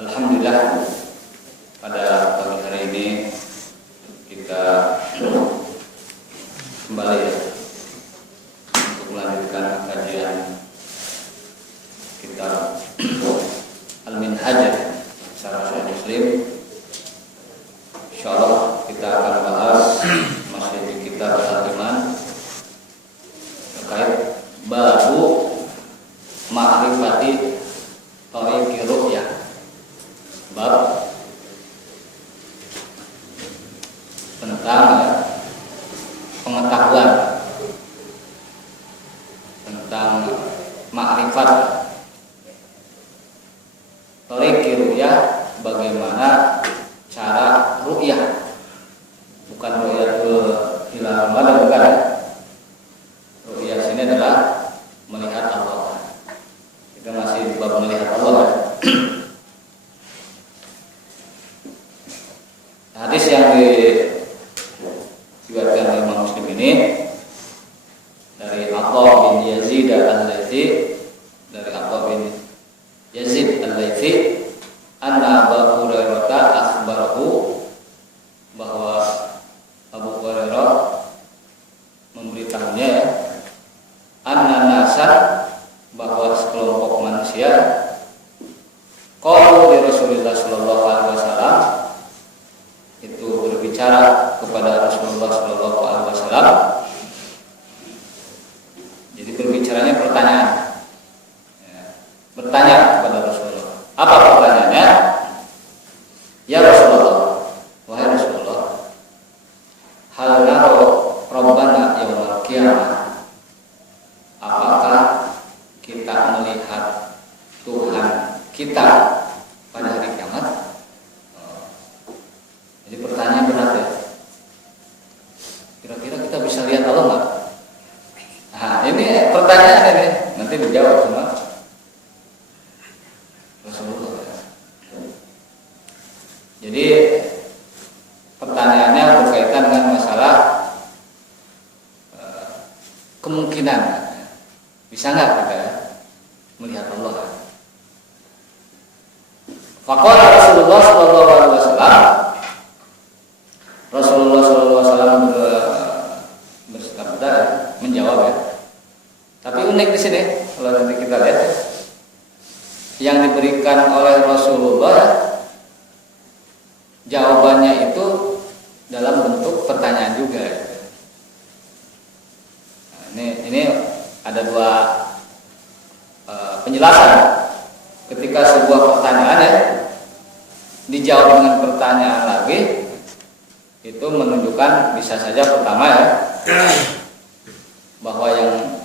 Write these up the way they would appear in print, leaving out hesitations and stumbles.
Alhamdulillah, pada pagi hari ini kita kembali untuk melanjutkan kajian kitab Al-Minhaj Syarah Sahih Muslim. Insyaallah kita akan bahas masih di kitab Al-Iman terkait babu ma'rifati thariqi ru'yah. Bab tentang pengetahuan tentang makrifat thariqi ru'yah, bagaimana cara ru'yah, bukan ru'yah hilal Ramadan, bukan. Ru'yah sini adalah melihat Allah. Kita masih di bab melihat Allah. Hadis yang diriwayatkan oleh Imam Muslim ini dari Atha bin Yazid al-Laitsi, dari Atha bin Yazid al-Laitsi, anna Abu Hurairah akhbarahu, bahwa Abu Hurairah memberitahunya, anna nasan, bahwa sekelompok manusia, qalu li Rasulillah sallallahu alaihi wasallam, itu berbicara kepada Rasulullah sallallahu alaihi wasallam. Jadi berbicaranya pertanyaan, bertanya kepada Rasulullah. Apa pertanyaannya? Ya Rasulullah, wahai Rasulullah, hal naro Rabbana yaumil qiyamah, apakah kita melihat Tuhan kita pada hari kiamat? Jadi pertanyaan berat ya. Kira-kira kita bisa lihat Allah nggak? Nah, ini pertanyaan ini nanti dijawab sama Rasulullah. Jadi pertanyaannya berkaitan dengan masalah kemungkinan bisa nggak kita melihat Allah. Faqala Rasulullah sallallahu alaihi wasallam, Rasulullah SAW bersabda, menjawab ya. Tapi unik di sini kalau nanti kita lihat yang diberikan oleh Rasulullah, jawabannya itu dalam bentuk pertanyaan juga. Nah, ini ada dua penjelasan. Ketika sebuah pertanyaan ya dijawab dengan pertanyaan lagi, itu menunjukkan bisa saja pertama ya, bahwa yang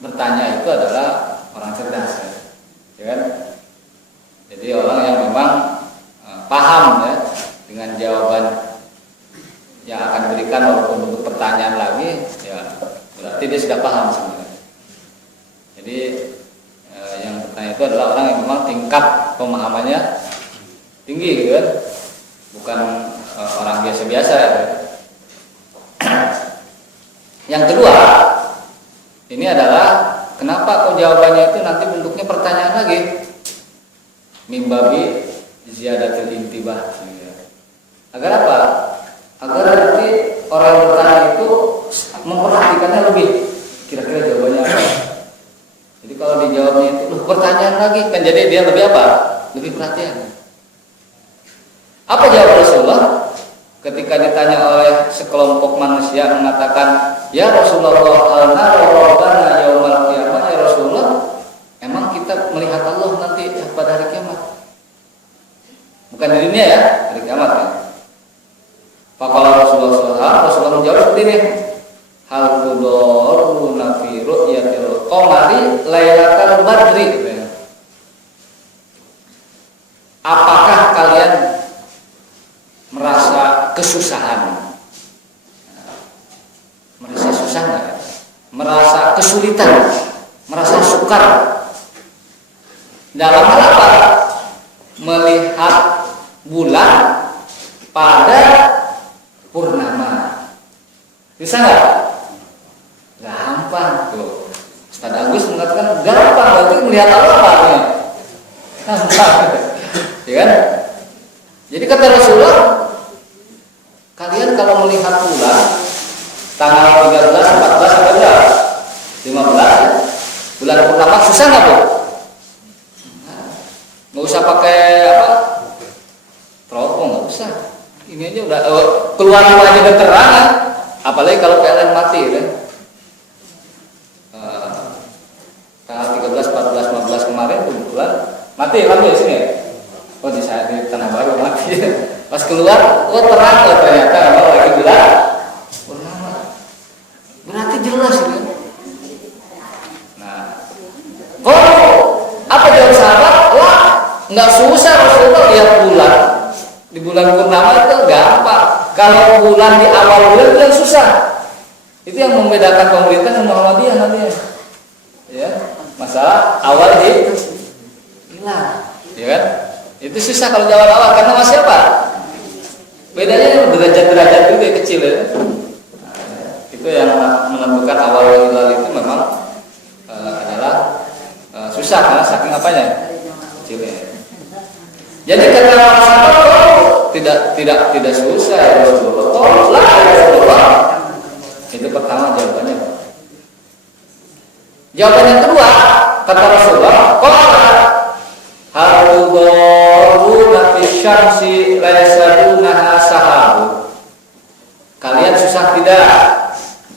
bertanya itu adalah orang cerdas ya kan? Jadi orang yang memang paham ya dengan jawaban yang akan diberikan, walaupun untuk pertanyaan lagi ya berarti dia sudah paham sebenarnya. Jadi yang bertanya itu adalah orang yang memang tingkat pemahamannya tinggi gitu kan? Bukan orang biasa-biasa ya. Yang kedua, ini adalah kenapa kok jawabannya itu nanti bentuknya pertanyaan lagi, mimbabi ziyadatul intibah, agar apa? Agar nanti orang yang bertanya itu memperhatikannya lebih, kira-kira jawabannya apa. Jadi kalau dijawabnya itu pertanyaan lagi, kan jadi dia lebih apa? Lebih perhatian. Apa jawab Rasulullah ketika ditanya oleh sekelompok manusia, mengatakan, ya Rasulullah, al-nara rabbana yaumal qiyamah, ya Rasulullah, emang kita melihat Allah nanti pada hari kiamat? Bukan di dunia ya, hari kiamat ya. Faqala Rasulullah menjawab seperti ini, hal tudoruna fi ru'yatil qamari lailatal badri. Apakah kalian merasa kesusahan, merasa susah nggak? Merasa kesulitan, merasa sukar dalam hal apa? Melihat bulan pada purnama. Bisa nggak? Gampang tuh. Ustaz Agus mengatakan gampang, berarti melihat Allah apa artinya? Ya kan? Jadi kata Rasulullah, kalian kalau melihat bulan tanggal 13, 14, sampai berapa? 15 bulan purnama susah nggak Bu? Nggak usah pakai apa? Teropong, nggak usah. Ini aja udah keluar aja udah terang, apalagi kalau PLN mati kan. Tanggal 13, 14, 15 kemarin kebetulan mati lampu di sini ya. Oh di saat di Tanah Baru mati. Pas keluar, oh terang oh, ternyata memang lagi bulan purnama. Berarti jelas kan? Nah, oh apa jawab sahabat? Wah, nggak susah Rasulullah lihat bulan. Di bulan purnama itu gampang. Kalau bulan di awal bulan itu yang susah. Itu yang membedakan pemerintah dan Muhammadiyah nantinya. Ya, masalah awal di hilang, ya kan? Itu susah kalau jalan awal karena masih apa? Bedanya derajat-derajat itu yang kecil ya. Itu yang menentukan awal hilal itu memang adalah susah karena saking apanya? Kecilnya. Jadi kata sahabat tidak susah ya Rasulullah. Oh, lah Rasulullah. Itu pertama jawabannya. Jawaban yang kedua kata Rasulullah, qala hal daruna fi syamsi la yasadunaha sahabu. Kalian susah tidak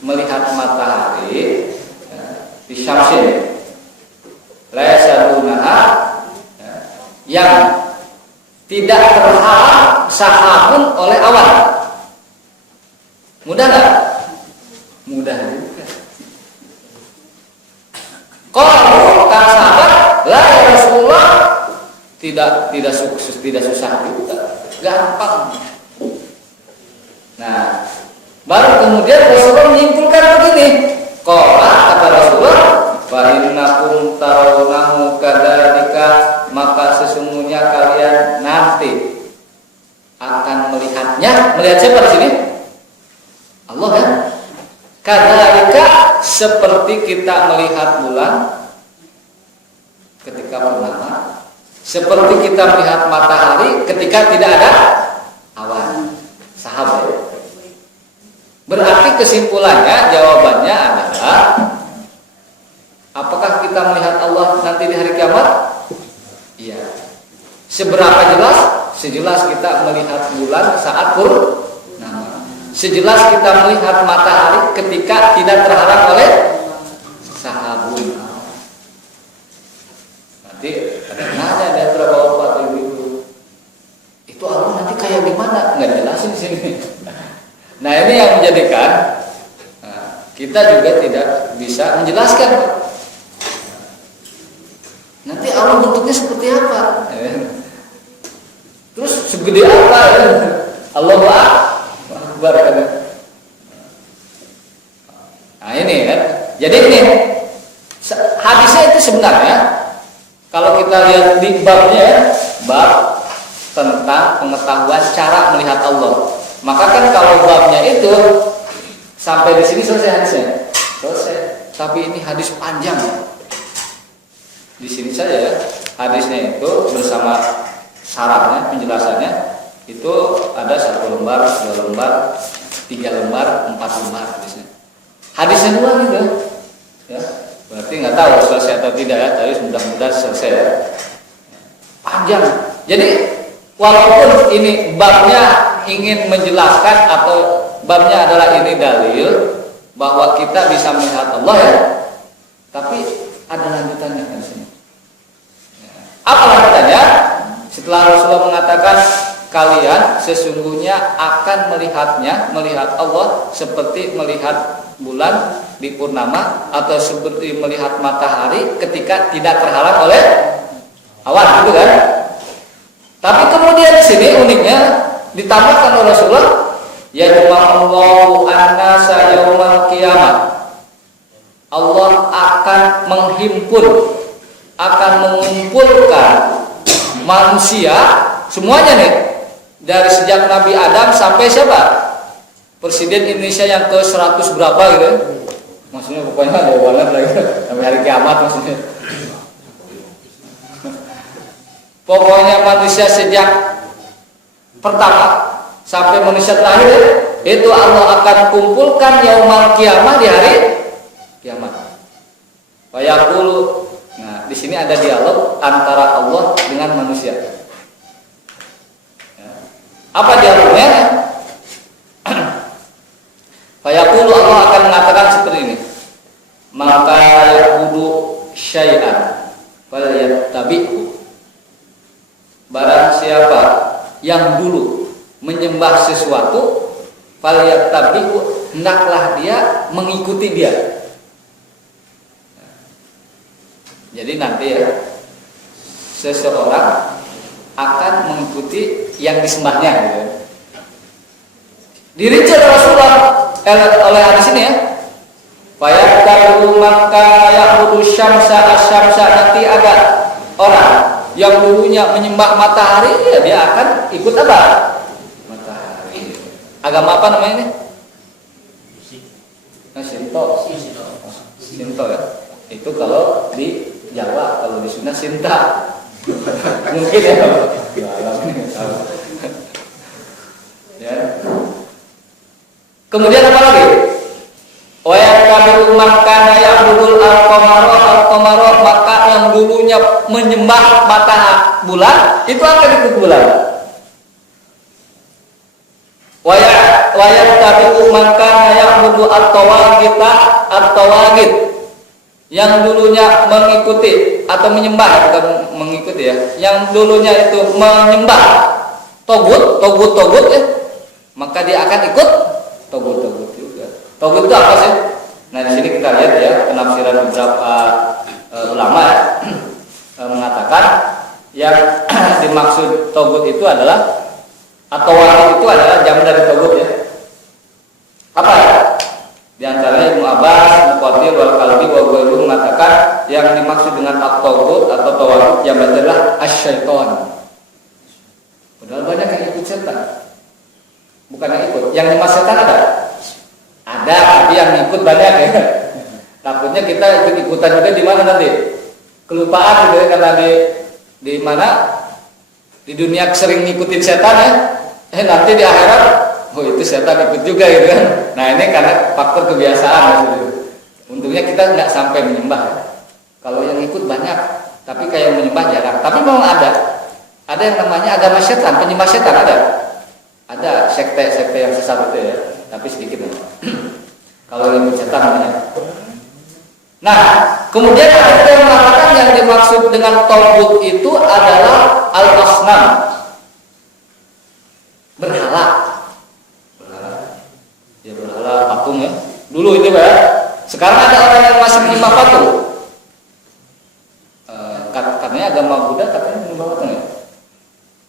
melihat matahari di syamsi la yasadunaha yang tidak terhalang sahabun oleh awan. Mudah nggak? Mudah juga. Kalau kata sahabat, lah ya Rasulullah tidak susah juga, gampang. Nah, baru kemudian Rasulullah menyimpulkan begini. Kalau kata Rasulullah, fa innakum tarawnahu kadzalika, maka sesungguhnya kalian nanti akan melihatnya. Melihat siapa di sini? Allah kan? Kadzalika seperti kita melihat bulan ketika purnama, seperti kita melihat matahari ketika tidak ada awan. Sahabat. Berarti kesimpulannya, jawabannya adalah apakah kita melihat Allah nanti di hari kiamat? Iya. Seberapa jelas? Sejelas kita melihat bulan saat purnama. Sejelas kita melihat matahari ketika tidak terhalang oleh sahabun. Nanti ada nanya dari antara bapak atau ibu, itu Allah nanti kayak gimana? Nggak jelasin di sini. Nah ini yang menjadikan kita juga tidak bisa menjelaskan. Nanti Allah bentuknya seperti apa? Terus segede apa? Allahu Akbar. Nah ini kan. Jadi ini hadisnya itu sebenarnya kalau kita lihat di babnya, bab tentang pengetahuan cara melihat Allah. Maka kan kalau babnya itu sampai di sini selesai hadisnya. Selesai. Tapi ini hadis panjang. Di sini saja ya. Hadisnya itu bersama syaratnya, penjelasannya itu ada 1 lembar, 2 lembar, 3 lembar, 4 lembar hadisnya. Hadisnya 2 gitu. Ya. Berarti nggak tahu selesai atau tidak ya, tapi mudah-mudahan selesai ya. Panjang. Jadi walaupun ini babnya ingin menjelaskan atau babnya adalah ini dalil bahwa kita bisa melihat Allah ya, tapi ada lanjutannya kan sini. Apa lanjutannya? Setelah Rasulullah mengatakan kalian sesungguhnya akan melihat Allah seperti melihat bulan di purnama atau seperti melihat matahari ketika tidak terhalang oleh awan, gitu kan? Tapi kemudian di sini uniknya ditambahkan oleh Rasulullah, yajma'ullahu an-nasa yaumal qiyamah. Allah akan mengumpulkan manusia semuanya nih, dari sejak Nabi Adam sampai siapa? Presiden Indonesia yang ke 100 berapa gitu. Maksudnya pokoknya jauh banget lagi sampai hari kiamat maksudnya. Pokoknya manusia sejak pertama sampai manusia terakhir itu Allah akan kumpulkan yaumul kiamah di hari kiamat. Fayaqulu. Nah, di sini ada dialog antara Allah dengan manusia. Ya. Apa dialognya? Fayaqulu, Allah akan mengatakan seperti ini. Maka yaqudu syai'an falyattabi'hu. Barang siapa yang dulu menyembah sesuatu, falyattabi'hu, hendaklah dia mengikuti dia. Jadi nanti ya, seseorang akan mengikuti yang disembahnya gitu. Dirinci oleh Rasulullah oleh hadis ini ya. Fayattabi'u maka ya'budu syamsa asy-syamsa, nanti ada orang yang dulunya menyembah matahari, ya dia akan ikut apa? Matahari. Agama apa namanya ini? Shinto. Shinto ya. Itu kalau di Jawa, kalau di Sunda Sinta. Mungkin ya. Ya. Kemudian apa lagi? Wa yaqulu makana ya'budul al-qamara, maka yang dulunya menyembah matahari bulan itu akan ikut bulan. Wa yaqulu makana ya'budu at-tawagit, yang dulunya mengikuti atau menyembah, bukan mengikuti ya, yang dulunya itu menyembah togut ya, maka dia akan ikut togut juga. Togut itu apa sih? Nah, di sini kita lihat ya, penafsiran beberapa ulama ya, mengatakan yang dimaksud togut itu adalah, atau wahid itu adalah jamak dari togut ya. Apa ya? Di antaranya Ibnu Abbas, Muqatil, Wal-Kalbi, Wal-Ghairu mengatakan yang dimaksud dengan at-togut atau tawagit yang adalah asyaiton. Padahal banyak yang ikut setan. Bukan yang ikut, yang dimaksud setan ada, tapi yang ikut banyak ya. Takutnya kita ikut-ikutan juga di mana nanti? Kelupaan gitu ya, karena di mana di dunia sering ngikutin setan ya. Nanti di akhirat, oh itu setan ikut juga gitu kan. Nah, ini karena faktor kebiasaan gitu. Untungnya kita nggak sampai menyembah ya. Kalau yang ikut banyak, tapi kayak menyembah jarang. Tapi memang ada yang namanya agama setan, penyembah setan ada. Ada sekte-sekte yang sesat itu ya, tapi sedikit ya. Kalau yang setan namanya. Nah, kemudian ada yang mengatakan yang dimaksud dengan togut itu adalah al-asnam, berhala. Ya berhala patung ya. Dulu itu ya. Sekarang ada orang yang masih menyembah patung. Katanya agama Buddha katanya menyembah patung ya.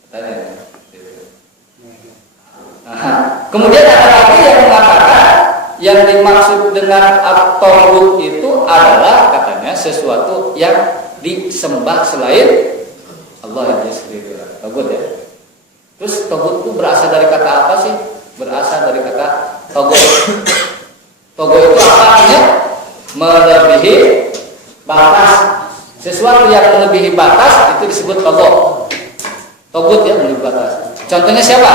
Katanya. Kemudian ada lagi yang mengatakan yang dimaksud dengan at-taghut itu adalah katanya sesuatu yang disembah selain Allah yang sendiri. Taghut ya. Terus taghut itu berasal dari kata apa sih? Berasal dari kata taghut. Taghut itu apa artinya? Melebihi batas. Sesuatu yang melebihi batas itu disebut taghut. Taghut ya, melebihi batas. Contohnya siapa?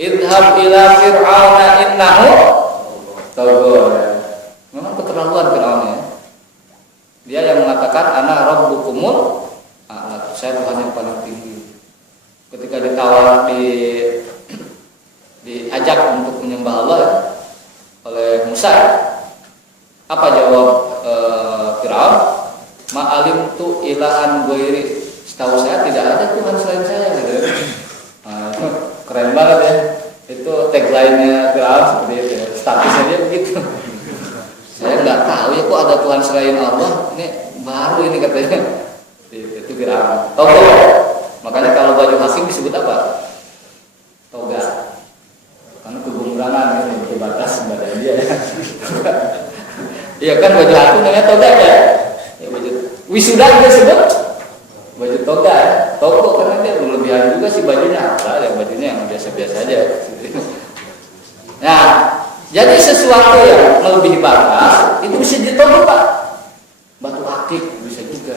Idhab ila fir'auna innahu taghut. Memang keterlaluan Fir'aun ya. Dia yang mengatakan ana rabbukumul a'la, saya Tuhan yang paling tinggi. Ketika diajak untuk menyembah Allah oleh Musa, apa jawab Fir'aun? Ma'alim tu ilahan ghairi, setahu saya tidak ada Tuhan selain saya gitu. Keren banget ya, itu tagline-nya Fir'aun seperti itu ya. Statusnya dia begitu. Saya nggak tahu ya kok ada Tuhan selain Allah, ini baru ini katanya. Itu Fir'aun. Toga. Makanya kalau baju Hasim disebut apa? Toga. Karena kegumpalan ini terbatas badan dia. Iya kan, baju Hasim namanya toga ya. Ya baju wisuda juga disebut baju toga ya. Togo karena dia berlebihan juga sih bajunya. Lah yang bajunya yang biasa-biasa aja. Nah, jadi sesuatu yang melebihi batas itu bisa ditolak Pak. Batu akik bisa juga.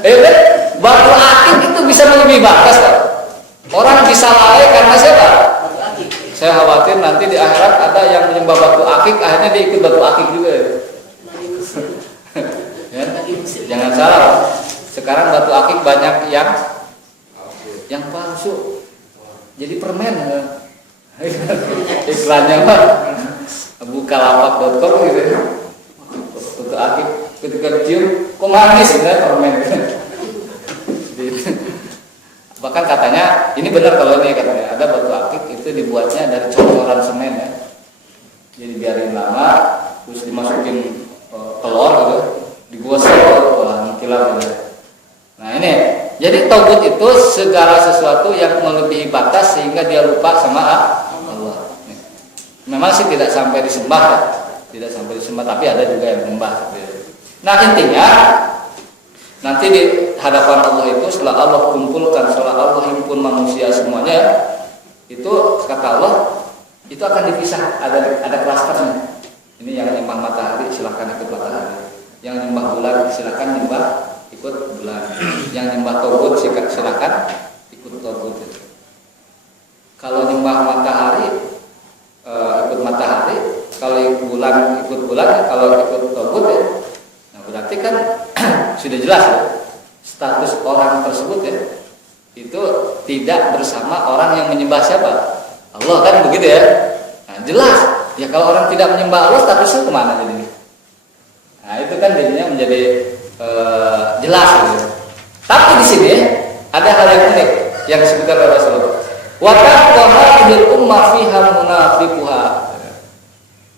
Kan? Batu akik itu bisa melebihi batas kan? Orang bisa lalai karena siapa? Saya khawatir nanti di akhirat ada yang menyembah batu akik, akhirnya dia ikut batu akik juga ya. Ya? Jangan salah. Sekarang batu akik banyak yang palsu. Jadi permen. Iklannya mah bukalapak.com gitu. Batu akik ketika cium kok manis sebenarnya permen. Bahkan katanya ini benar kalau ini katanya ada batu akik itu dibuatnya dari cocoran semen ya. Jadi biarin lama terus dimasukin telur gitu, digosok mengkilap gitu. Nah ini jadi tauhid itu segala sesuatu yang melebihi batas sehingga dia lupa sama Allah. Memang sih tidak sampai disembah ya. Tidak sampai disembah tapi ada juga yang menyembah. Nah intinya nanti di hadapan Allah itu setelah Allah kumpulkan, setelah Allah himpun manusia semuanya, itu kata Allah itu akan dipisah, ada klasternya. Ini yang nyembah matahari silakan ikut matahari, yang nyembah bulan silakan nyembah ikut bulan, yang nyembah togut silakan ikut togut. Kalau nyembah matahari ikut matahari, kalau ikut bulan ikut bulan, kalau ikut togut ya. Nah berarti kan sudah jelas ya, status orang tersebut ya itu tidak bersama orang yang menyembah siapa? Allah kan begitu ya. Nah, jelas ya kalau orang tidak menyembah Allah statusnya kemana jadinya? Nah itu kan jadinya menjadi jelas gitu. Tapi di sini ada hal yang unik yang disebutkan oleh Rasulullah. Wa hadhil ummah fiha munafiquha.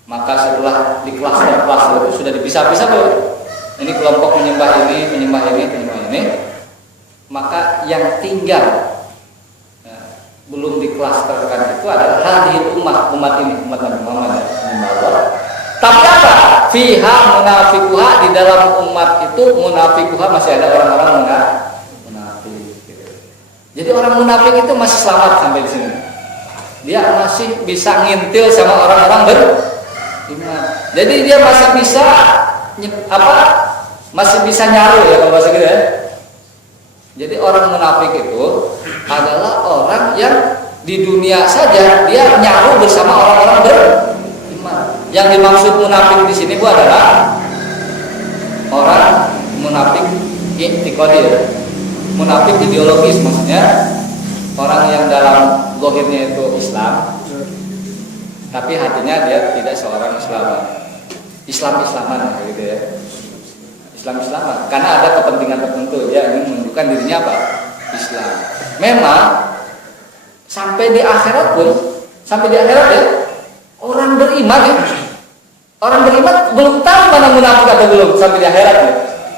Maka setelah di kelas itu sudah dipisah-pisah belum? Ini kelompok menyembah ini, maka yang tinggal belum diklasterkan itu adalah hadhil umat ini, umat Nabi Muhammad menyembah Allah. Tapi apa? Fiha munafiquha, di dalam umat itu munafiquha masih ada orang-orang munafik. Jadi orang munafik itu masih selamat sampai di sini. Dia masih bisa ngintil sama orang-orang beriman. Jadi dia masih bisa masih bisa nyaru ya kalau bahasa gitu ya. Jadi orang munafik itu adalah orang yang di dunia saja dia nyaru bersama orang-orang beriman. Yang dimaksud munafik di sini adalah orang munafik i'tiqadi, munafik ideologis, maksudnya orang yang dalam zahirnya itu Islam, tapi hatinya dia tidak seorang Islam-Islaman gitu ya. Islam-Islaman karena ada kepentingan tertentu, dia ingin menunjukkan dirinya apa? Islam. Memang sampai di akhirat ya orang beriman ya. Orang beriman belum tahu mana munafik atau belum sampai di akhirat ya.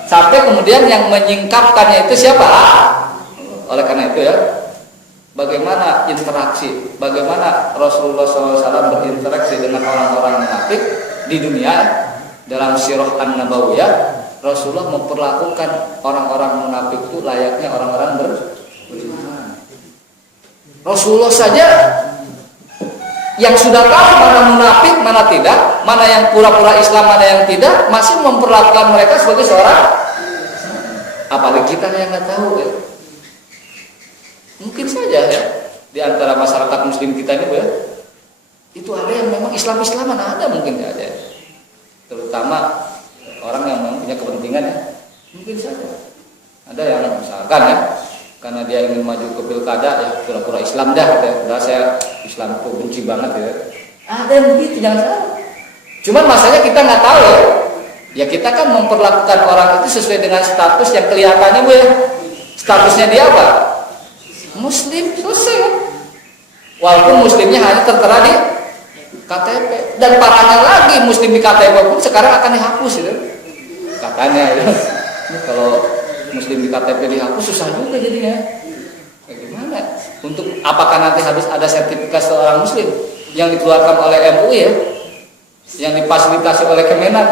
Sampai kemudian yang menyingkapkannya itu siapa? Oleh karena itu ya, bagaimana interaksi, bagaimana Rasulullah SAW berinteraksi dengan orang-orang munafik di dunia dalam sirah an-nabawiyah. Rasulullah memperlakukan orang-orang munafik itu layaknya orang-orang beriman. Rasulullah saja yang sudah tahu mana munafik, mana tidak, mana yang pura-pura Islam, mana yang tidak, masih memperlakukan mereka sebagai seorang. Apalagi kita yang nggak tahu ya. Mungkin saja ya di antara masyarakat Muslim kita ini ya, itu ada yang memang Islam-Islaman, ada mungkin saja. Terutama orang yang memang punya kepentingan ya, mungkin saja. Ada yang misalkan ya, karena dia ingin maju ke pilkada ya pura-pura Islam dah gitu ya. Udah saya Islam itu benci banget ya. Ada yang begitu, jangan salah. Cuman masalahnya kita nggak tahu ya. Ya kita kan memperlakukan orang itu sesuai dengan status yang kelihatannya bu ya. Statusnya dia apa? Muslim, selesai kan? Walaupun muslimnya hanya tertera di KTP, dan parahnya lagi muslim di KTP pun sekarang akan dihapus gitu. Katanya ya. Kalau muslim di KTP dihapus susah juga jadinya. Kayak gimana? Untuk apakah nanti harus ada sertifikat seorang muslim yang dikeluarkan oleh MUI ya, yang difasilitasi oleh Kemenak.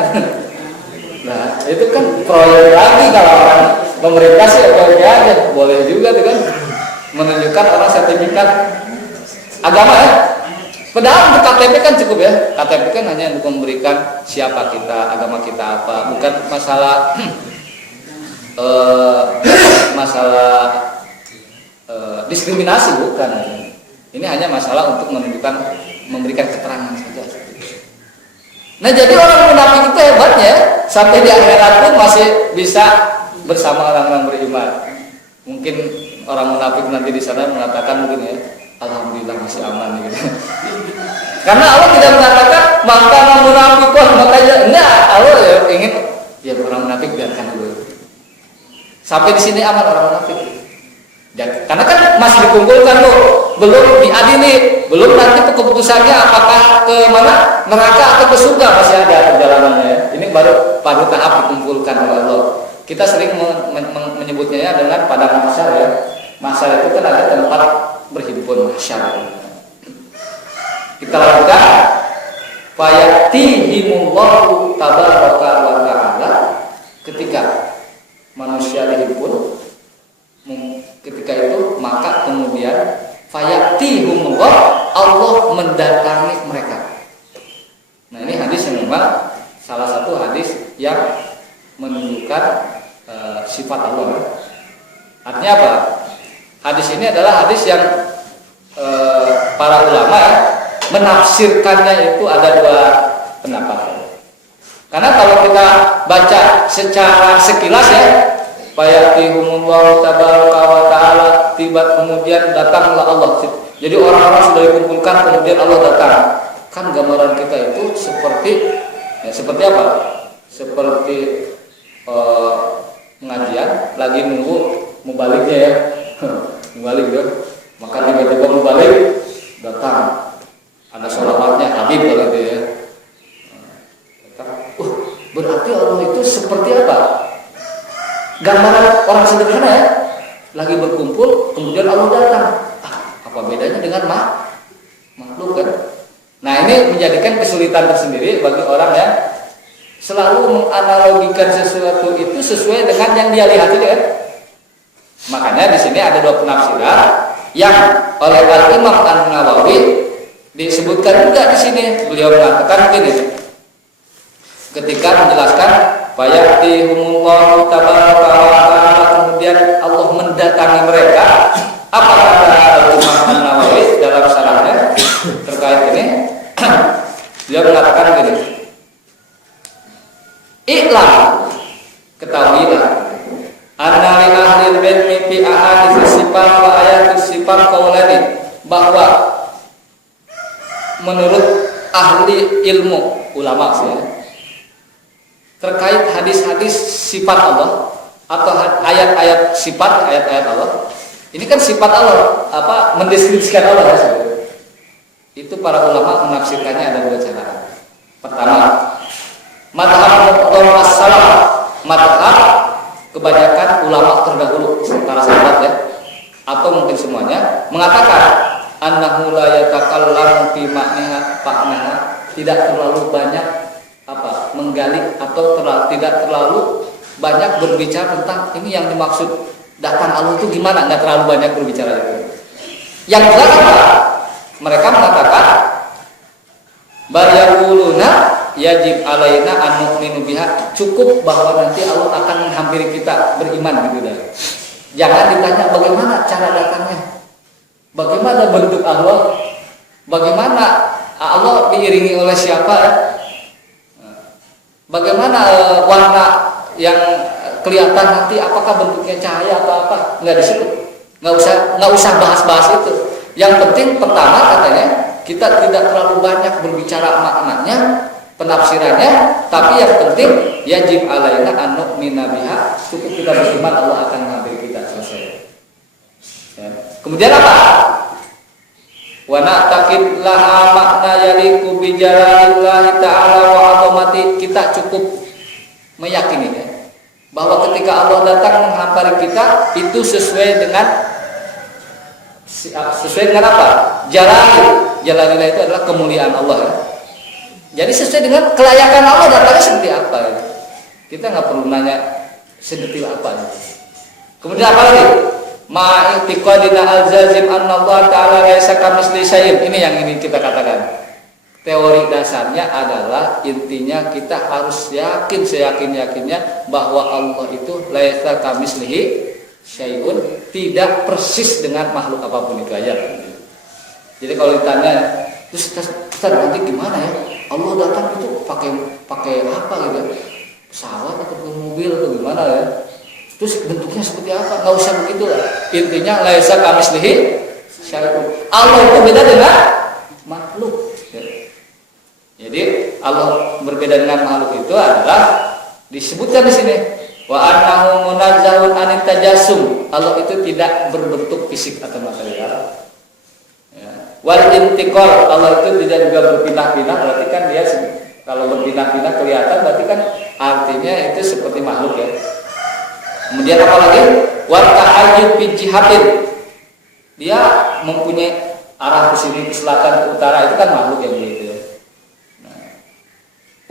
Nah itu kan proyek lagi kalau orang pemerintah sih oke aja, boleh juga tuh kan menunjukkan orang sertifikat agama ya. Padahal untuk KTP kan cukup ya. KTP kan hanya untuk memberikan siapa kita, agama kita apa, bukan masalah masalah diskriminasi, bukan. Ini hanya masalah untuk menunjukkan, memberikan keterangan saja. Nah, jadi orang munafik itu hebatnya sampai di akhirat pun masih bisa bersama orang-orang beriman. Mungkin orang munafik nanti di sana mengatakan mungkin ya, alhamdulillah masih aman gitu. Karena Allah tidak mengatakan maka munafikun makanya enggak, Allah ya ingin ya orang munafik biarkan dulu. Sampai di sini aman orang munafik. Karena kan masih dikumpulkan loh, belum diadili, belum nanti keputusannya apakah ke mana, neraka atau ke surga, masih ada perjalanannya. Ini baru tahap dikumpulkan oleh Allah. Kita sering menyebutnya dengan padang mahsyar ya. Mahsyar itu kan ada tempat berhimpun mahsyar. Kita lanjutkan. Fayatihimullahu tabaraka wa ta'ala, ketika manusia dihimpun, ketika itu maka kemudian fayatihumullah, Allah mendatangi mereka. Nah, ini hadis yang memang salah satu hadis yang menunjukkan sifat Allah. Artinya apa? Hadis ini adalah hadis yang para ulama menafsirkannya itu ada dua pendapat. Karena kalau kita baca secara sekilas ya, fayatihumullahu tabaraka wa ta'ala, tiba kemudian datanglah Allah. Jadi orang-orang sudah dikumpulkan kemudian Allah datang. Kan gambaran kita itu seperti apa? Seperti pengajian lagi nunggu mubaliknya ya. Mubalik ya. Maka tiba-tiba mubalik datang. Ada sholawatnya Habib kalau itu ya. Berarti Allah itu seperti apa? Gambaran orang sederhana ya, lagi berkumpul kemudian Allah datang. Apa bedanya dengan makhluk kan? Nah, ini menjadikan kesulitan tersendiri bagi orang yang selalu menganalogikan sesuatu itu sesuai dengan yang dia lihat itu kan. Makanya di sini ada dua penafsiran yang oleh Al-Imam An-Nawawi disebutkan juga di sini. Beliau mengatakan begini ketika menjelaskan fayatihumullahu tabaraka wa ta'ala, kemudian Allah mendatangi mereka. Apa kata Al-Imam An-Nawawi dalam syarahnya terkait ini? Beliau mengatakan begini, iklam, ketahuilah, anna li ahli ilmi fi ahadits sifat wa ayatis sifat qaulani, bahwa menurut ahli ilmu, ulama sih ya, terkait hadis-hadis sifat Allah atau ayat-ayat sifat, ayat-ayat Allah. Ini kan sifat Allah, mendeskripsikan Allah ya. Itu para ulama menafsirkannya ada dua cara. Pertama, madhab muqaddam as-salaf, madhab kebanyakan ulama terdahulu, para sahabat ya, atau mungkin semuanya mengatakan annahu la yatakallamu fi ma'naha, tidak terlalu banyak menggali atau tidak terlalu banyak berbicara tentang ini yang dimaksud datang Allah itu gimana, nggak terlalu banyak berbicara itu. Yang jelas apa? Mereka mengatakan bayaquluna yajib alaina an nu'minu biha, cukup bahwa nanti Allah akan menghampiri kita, beriman gitu dah. Jangan ditanya bagaimana cara datangnya, bagaimana bentuk Allah, bagaimana Allah diiringi oleh siapa, bagaimana warna yang kelihatan nanti, apakah bentuknya cahaya atau apa, nggak disebut, nggak usah bahas-bahas itu. Yang penting pertama katanya kita tidak terlalu banyak berbicara maknanya, penafsirannya, tapi yang penting yajib alaina an nu'mina biha, cukup kita beriman Allah akan mengambil kita, selesai. Ya. Kemudian apa? Wa na'taqid laha makna yaliqu bi jalalillahi ta'ala wa 'azamati, kita cukup meyakini ya, bahwa ketika Allah datang menghampiri kita itu sesuai dengan apa? Jalalillah itu adalah kemuliaan Allah ya. Jadi sesuai dengan kelayakan Allah datangnya seperti apa ya. Kita nggak perlu nanya sedetil apa ya. Kemudian apa lagi? Ma'i'tiqadina al-jazim anna Allah ta'ala laisa kamitslihi syai'un. Ini yang ini kita katakan. Teori dasarnya adalah intinya kita harus yakin seyakin-yakinnya bahwa Allah itu laisa kamitslihi syai'un, tidak persis dengan makhluk apapun itu aja. Jadi kalau ditanya, terus Ustaz nanti gimana ya? Allah datang itu pakai apa gitu? Pesawat atau mobil atau gimana ya? Terus bentuknya seperti apa? Nggak usah begitu lah. Intinya laisa kamitslihi syai'un. Allah itu beda dengan makhluk. Jadi Allah berbeda dengan makhluk itu adalah disebutkan di sini. Wa annahu munazzahun anit tajassum. Allah itu tidak berbentuk fisik atau material. Ya. Wal intiqal, Allah itu tidak juga berpindah-pindah, berarti kan dia kalau berpindah-pindah kelihatan berarti kan artinya itu seperti makhluk ya. Kemudian apa lagi? Wa ta'ayyub fi jihatin. Dia mempunyai arah ke sini, ke selatan, ke utara, itu kan makhluk yang begitu ya.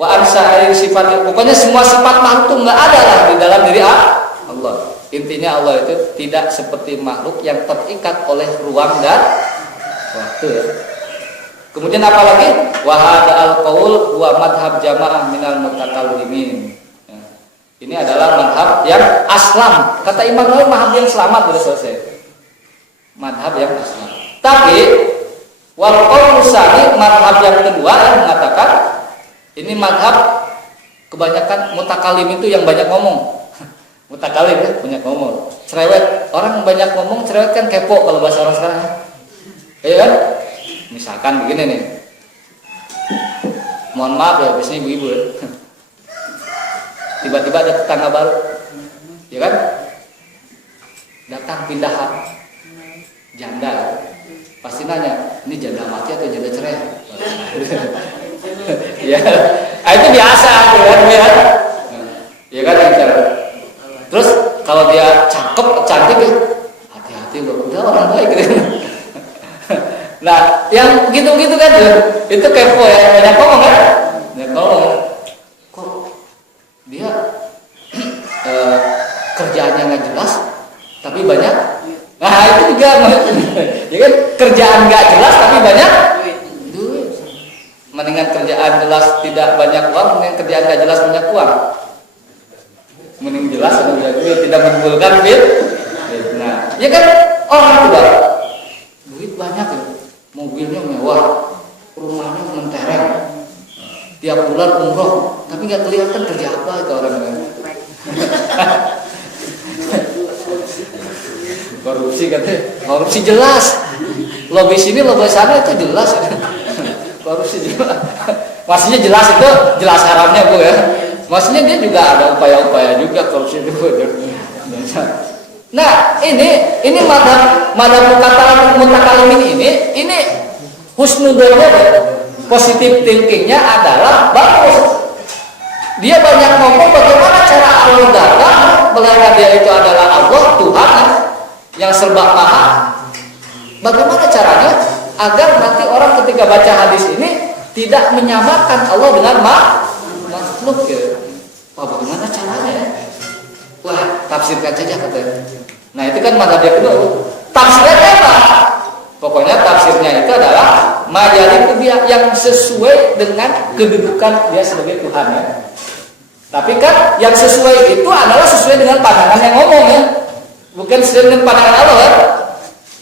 Wa ansa'ir sifat, pokoknya semua sifat makhluk itu nggak ada lah di dalam diri Allah. Intinya Allah itu tidak seperti makhluk yang terikat oleh ruang dan waktu ya. Kemudian apa lagi? Wa hada al-qaul wa madhab jamaah minal mutakallimin. Ya. Ini adalah madhab yang aslam. Kata Imam Nawawi madhab yang selamat sudah selesai. Madhab yang aslam. Tapi wal qaul tsani, madhab yang kedua yang mengatakan ini madhab kebanyakan mutakalim itu yang banyak ngomong. Mutakalim ya, banyak ngomong. Cerewet, orang banyak ngomong, cerewet kan kepo kalau bahasa orang sekarang. Iya kan? Misalkan begini nih. Mohon maaf ya, biasanya ibu-ibu ya. Tiba-tiba ada tetangga baru. Ya kan? Datang pindahan. Janda. Pasti nanya, ini janda mati atau janda cerai? Ya, itu biasa kan ya. Ya kan bicara. Terus kalau dia cakep, cantik ya, hati-hati loh, udah orang baik gitu. Nah, yang begitu-begitu kan itu kepo ya, banyak ngomong kan? Banyak ngomong. Kok dia kerjaannya nggak jelas, tapi banyak. Nah itu juga, ya kan kerjaan nggak jelas tapi banyak duit. Mendingan kerjaan jelas tidak banyak uang, mendingan kerjaan nggak jelas banyak uang. Mending jelas ada banyak duit, tidak menimbulkan duit. Nah, ya kan orang juga duit banyak ya, mobilnya mewah, rumahnya mentereng, tiap bulan umroh, tapi nggak kelihatan kerja apa itu orangnya. Korupsi katanya, korupsi jelas, lobby sini lobby sana itu jelas. Korupsi jelas, maksudnya jelas itu jelas haramnya bu ya. Maksudnya dia juga ada upaya-upaya juga korupsi itu. Nah ini madhab mutakalimin ini husnudonnya positif thinkingnya adalah bagus. Dia banyak ngomong bagaimana cara Allah datang, melihat dia itu adalah Allah Tuhan yang serba maha. Bagaimana caranya agar nanti orang ketika baca hadis ini tidak menyamakan Allah dengan makhluk ya. Wah, bagaimana caranya ya? Wah, tafsirkan saja katanya. Nah, itu kan madhab yang kedua. Tafsirnya apa? Pokoknya tafsirnya itu adalah majali dia yang sesuai dengan kedudukan dia sebagai Tuhan ya. Tapi kan yang sesuai itu adalah sesuai dengan pandangan yang ngomong ya. Bukan sesuai dengan pandangan Allah kan?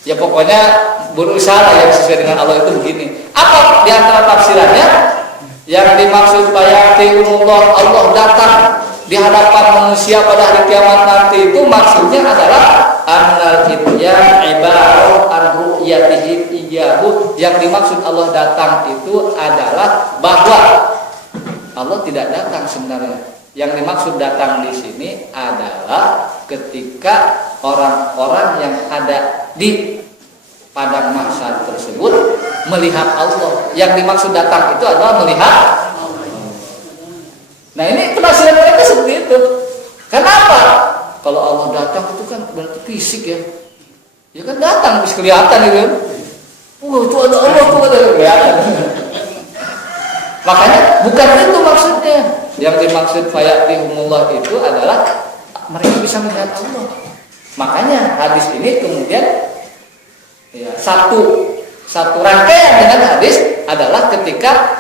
Ya pokoknya berusaha yang sesuai dengan Allah itu begini. Apa di antara tafsirannya? Yang dimaksud bayatiullah, Allah datang di hadapan manusia pada hari kiamat nanti itu maksudnya adalah annal ityan ibarah an ru'yatihi iyyahu. Yang dimaksud Allah datang itu adalah bahwa Allah tidak datang sebenarnya. Yang dimaksud datang di sini adalah ketika orang-orang yang ada di padang mahsyar tersebut melihat Allah. Yang dimaksud datang itu adalah melihat Allah. Nah ini penafsiran mereka seperti itu. Kenapa? Kalau Allah datang itu kan berarti fisik ya. Ya kan datang bisa kelihatan gitu kan. Itu ada Allah tuh ada kelihatan. Makanya bukan itu maksudnya. Yang dimaksud fayatihumullah itu adalah mereka bisa melihat Allah. Makanya hadis ini kemudian ya, satu rangkaian dengan hadis adalah ketika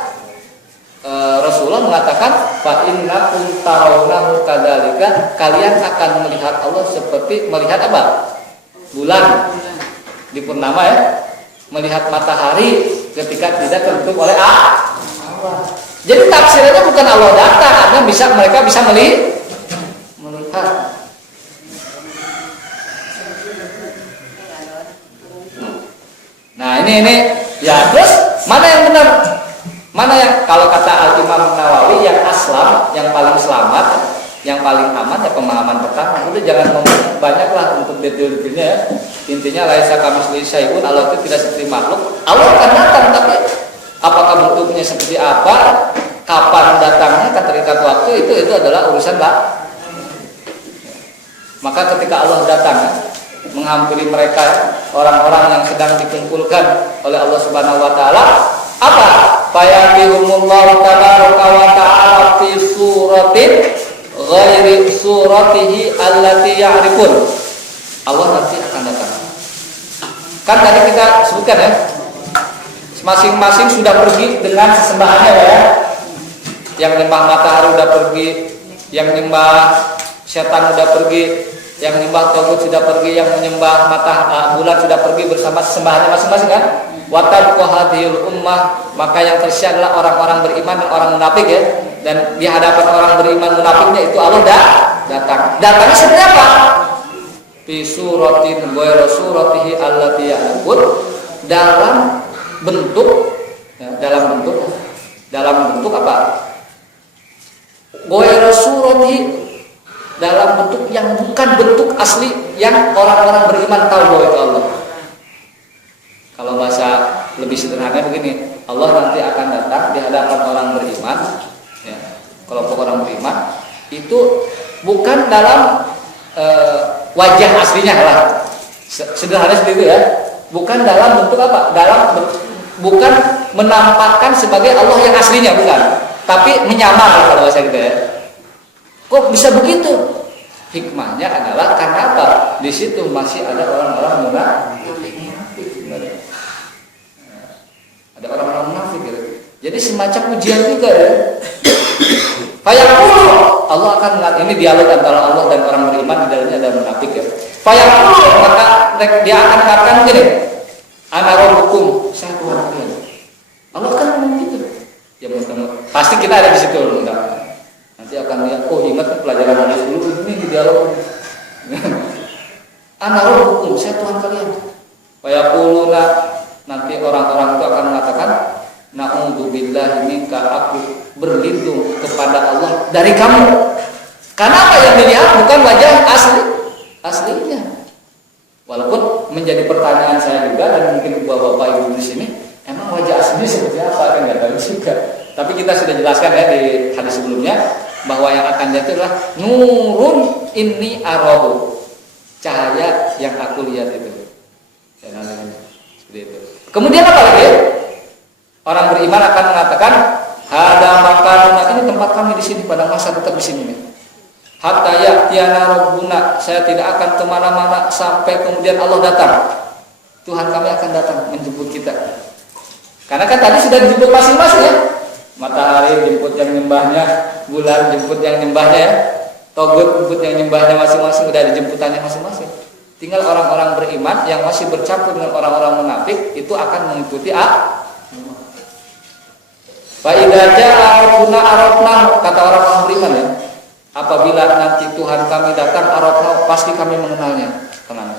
Rasulullah mengatakan fa innakum tarawnahu kadzalika, kalian akan melihat Allah seperti melihat apa? Bulan di purnama ya, melihat matahari ketika tidak tertutup oleh Allah. Jadi tafsirnya bukan Allah datang, artinya mereka bisa melihat. Nah ini ya, terus mana yang benar? Mana yang kalau kata Al-Imam Nawawi yang aslam, yang paling selamat, yang paling aman ya pemahaman pertama. Itu jangan ngomong banyaklah untuk detail-detailnya ya. Intinya laisa kamitslihi syai'un, Allah itu tidak seperti makhluk. Allah akan datang, tapi apakah bentuknya seperti apa, kapan datangnya, keterikat waktu, itu adalah urusan maka ketika Allah datang menghampiri mereka, orang-orang yang sedang dikumpulkan oleh Allah Subhanahu wa taala, apa? Fayaqihumullahu tabaraka wa ta'ala fi suratin ghairi suratihi allati ya'rifun. Allah nanti akan datang. Kan tadi kita sebutkan ya, masing-masing sudah pergi dengan sesembahannya ya. Yang nyembah matahari sudah pergi, yang nyembah setan sudah pergi, yang menyembah tagut sudah pergi, yang menyembah bulan sudah pergi bersama sesembahannya masing-masing kan. Watabqa hadhil ummah, maka yang tersisa adalah orang-orang beriman dan orang munafik ya. Dan di hadapan orang beriman munafiknya itu Allah datang. Datangnya seperti apa? Fi suratin ghairu suratihi allati ya'bud, dalam bentuk apa? Ghairu suratihi, dalam bentuk yang bukan bentuk asli yang orang-orang beriman tahu bahwa itu Allah. Kalau bahasa lebih sederhana begini, Allah nanti akan datang di hadapan orang beriman ya, kelompok orang beriman itu bukan dalam wajah aslinya lah, sederhana seperti itu ya, bukan dalam bentuk apa, bukan menampakkan sebagai Allah yang aslinya, bukan, tapi menyamar kalau bahasa kita ya. Kok bisa begitu? Hikmahnya adalah karena apa? Di situ masih ada orang-orang munafik. Ada orang-orang munafik gitu. Jadi semacam ujian juga ya. Fayaqulu, Allah akan melihat, ini dialog antara Allah dan orang beriman, di dalamnya ada munafik ya. Fayaqulu, maka dia akan katakan begini, ana rabbukum, saya Tuhan kalian. Allah kan ngomong gitu. Ya pasti kita ada di situ loh. Nanti akan lihat, oh ingat pelajaran hadis dulu ini di dialog. Ana rabbukum, saya Tuhan kalian. Fayaquluna, nanti orang-orang itu akan mengatakan, na'udzubillahi minka, aku berlindung kepada Allah dari kamu. Karena apa yang dilihat bukan wajah aslinya. Walaupun menjadi pertanyaan saya juga dan mungkin bapak-bapak ibu di sini, emang wajah aslinya seperti apa kan nggak tahu juga. Tapi kita sudah jelaskan ya di hadis sebelumnya bahwa yang akan jatuh adalah nurun inni arahu, cahaya yang aku lihat itu. Ya, seperti itu. Kemudian apa lagi? Orang beriman akan mengatakan, hada makanuna, ini tempat kami di sini, pada masa tetap di sini. Hatta ya'tiyana rabbuna, saya tidak akan kemana-mana sampai kemudian Allah datang. Tuhan kami akan datang menjemput kita. Karena kan tadi sudah dijemput masing-masing ya. Matahari jemput yang nyembahnya, bulan jemput yang nyembahnya ya, togut jemput yang nyembahnya masing-masing, udah dijemputannya masing-masing. Tinggal orang-orang beriman yang masih bercampur dengan orang-orang munafik itu akan mengikuti Fa idza jaa rabbuna arafna, kata orang-orang beriman ya, apabila nanti Tuhan kami datang, arafna, pasti kami mengenalnya. Tenang.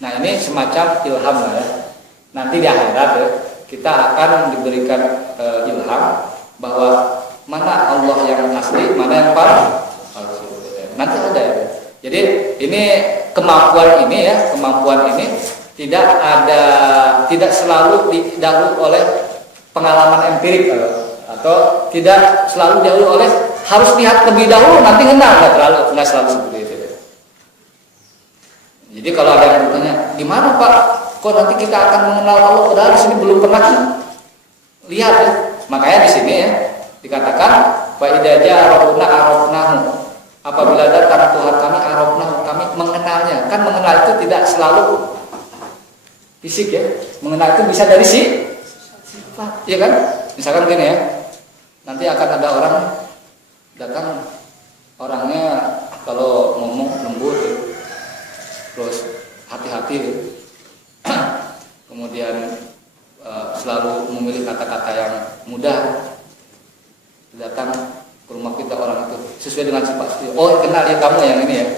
Nah ini semacam ilham lah ya. Nanti di akhirat ya, kita akan diberikan ilham bahwa mana Allah yang asli, mana yang palsu. Nanti ada ya. Jadi ini kemampuan ini tidak selalu didahului oleh pengalaman empirik atau tidak selalu didahului oleh harus lihat lebih dahulu nanti nggak selalu seperti itu. Jadi kalau ada yang bertanya, gimana Pak? Kok nanti kita akan mengenal Allah padahal di sini belum pernah lihat ya? Makanya di sini ya dikatakan fa idza jaa rabbuna arafnahu. Apabila datang Tuhan kami, arafnahu, kami mengenalnya. Kan mengenal itu tidak selalu fisik ya. Mengenal itu bisa dari sifat, iya kan? Misalkan begini ya. Nanti akan ada orang datang orangnya kalau ngomong lembut, terus hati-hati, kemudian selalu memilih kata-kata yang mudah. Datang ke rumah kita orang itu sesuai dengan sifat. Oh, kenal ya kamu yang ini ya.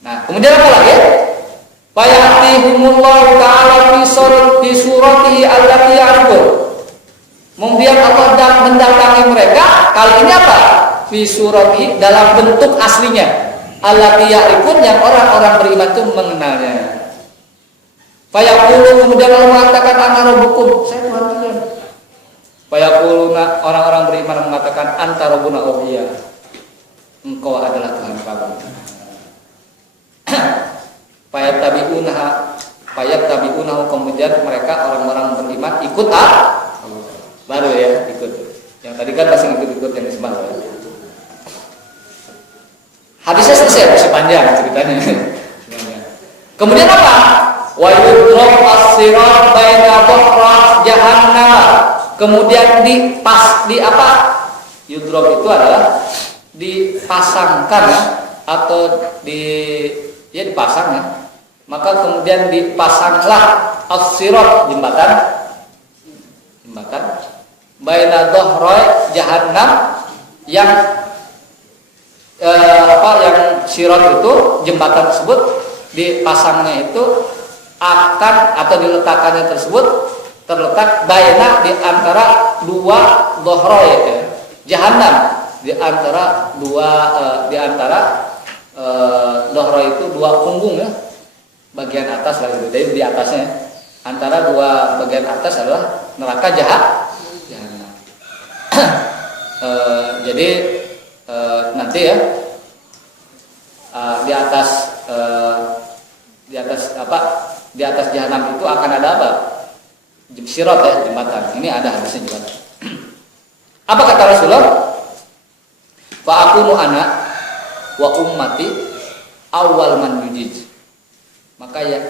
Nah, kemudian apa lagi? Fayatihumullahu ta'ala fi suratihi allati ya'rifun. Kemudian Allah mendatangi mereka, kali ini apa? Fi suratihi, dalam bentuk aslinya. Allati ya'rifun, yang orang-orang beriman itu mengenalnya. Fayaqulu, kemudian Allah mengatakan ana rabbukum, saya Tuhan kalian. Fayaquluna, orang-orang beriman mengatakan anta rabbuna, oh iya, engkau adalah Tuhan kami. Fayattabi'unahu, kemudian mereka orang-orang beriman ikut baru ya ikut. Yang tadi kan masih ikut yang disembah. Hadisnya selesai, masih panjang ceritanya. Kemudian apa? Wa yudrop as-sirat baina dhahra jahannam. Kemudian di apa? Yudrop itu adalah dipasangkan ya, atau dipasang ya. Maka kemudian dipasanglah as-sirat, jembatan baina dhahra jahannam, yang yang sirat itu, jembatan tersebut dipasangnya itu akan atau diletakkannya tersebut terletak baina, di antara dua dhahra ya, jahannam, di antara dua dhahra itu dua punggung ya, bagian atas lagi, jadi di atasnya antara dua bagian atas adalah neraka jahanam. Jadi nanti ya di atas jahanam itu akan ada apa? Sirat ya, jembatan. Ini ada hadisnya jembatan. Apa kata Rasulullah? Fa aqumu ana wa ummati awal man yujij. Maka ya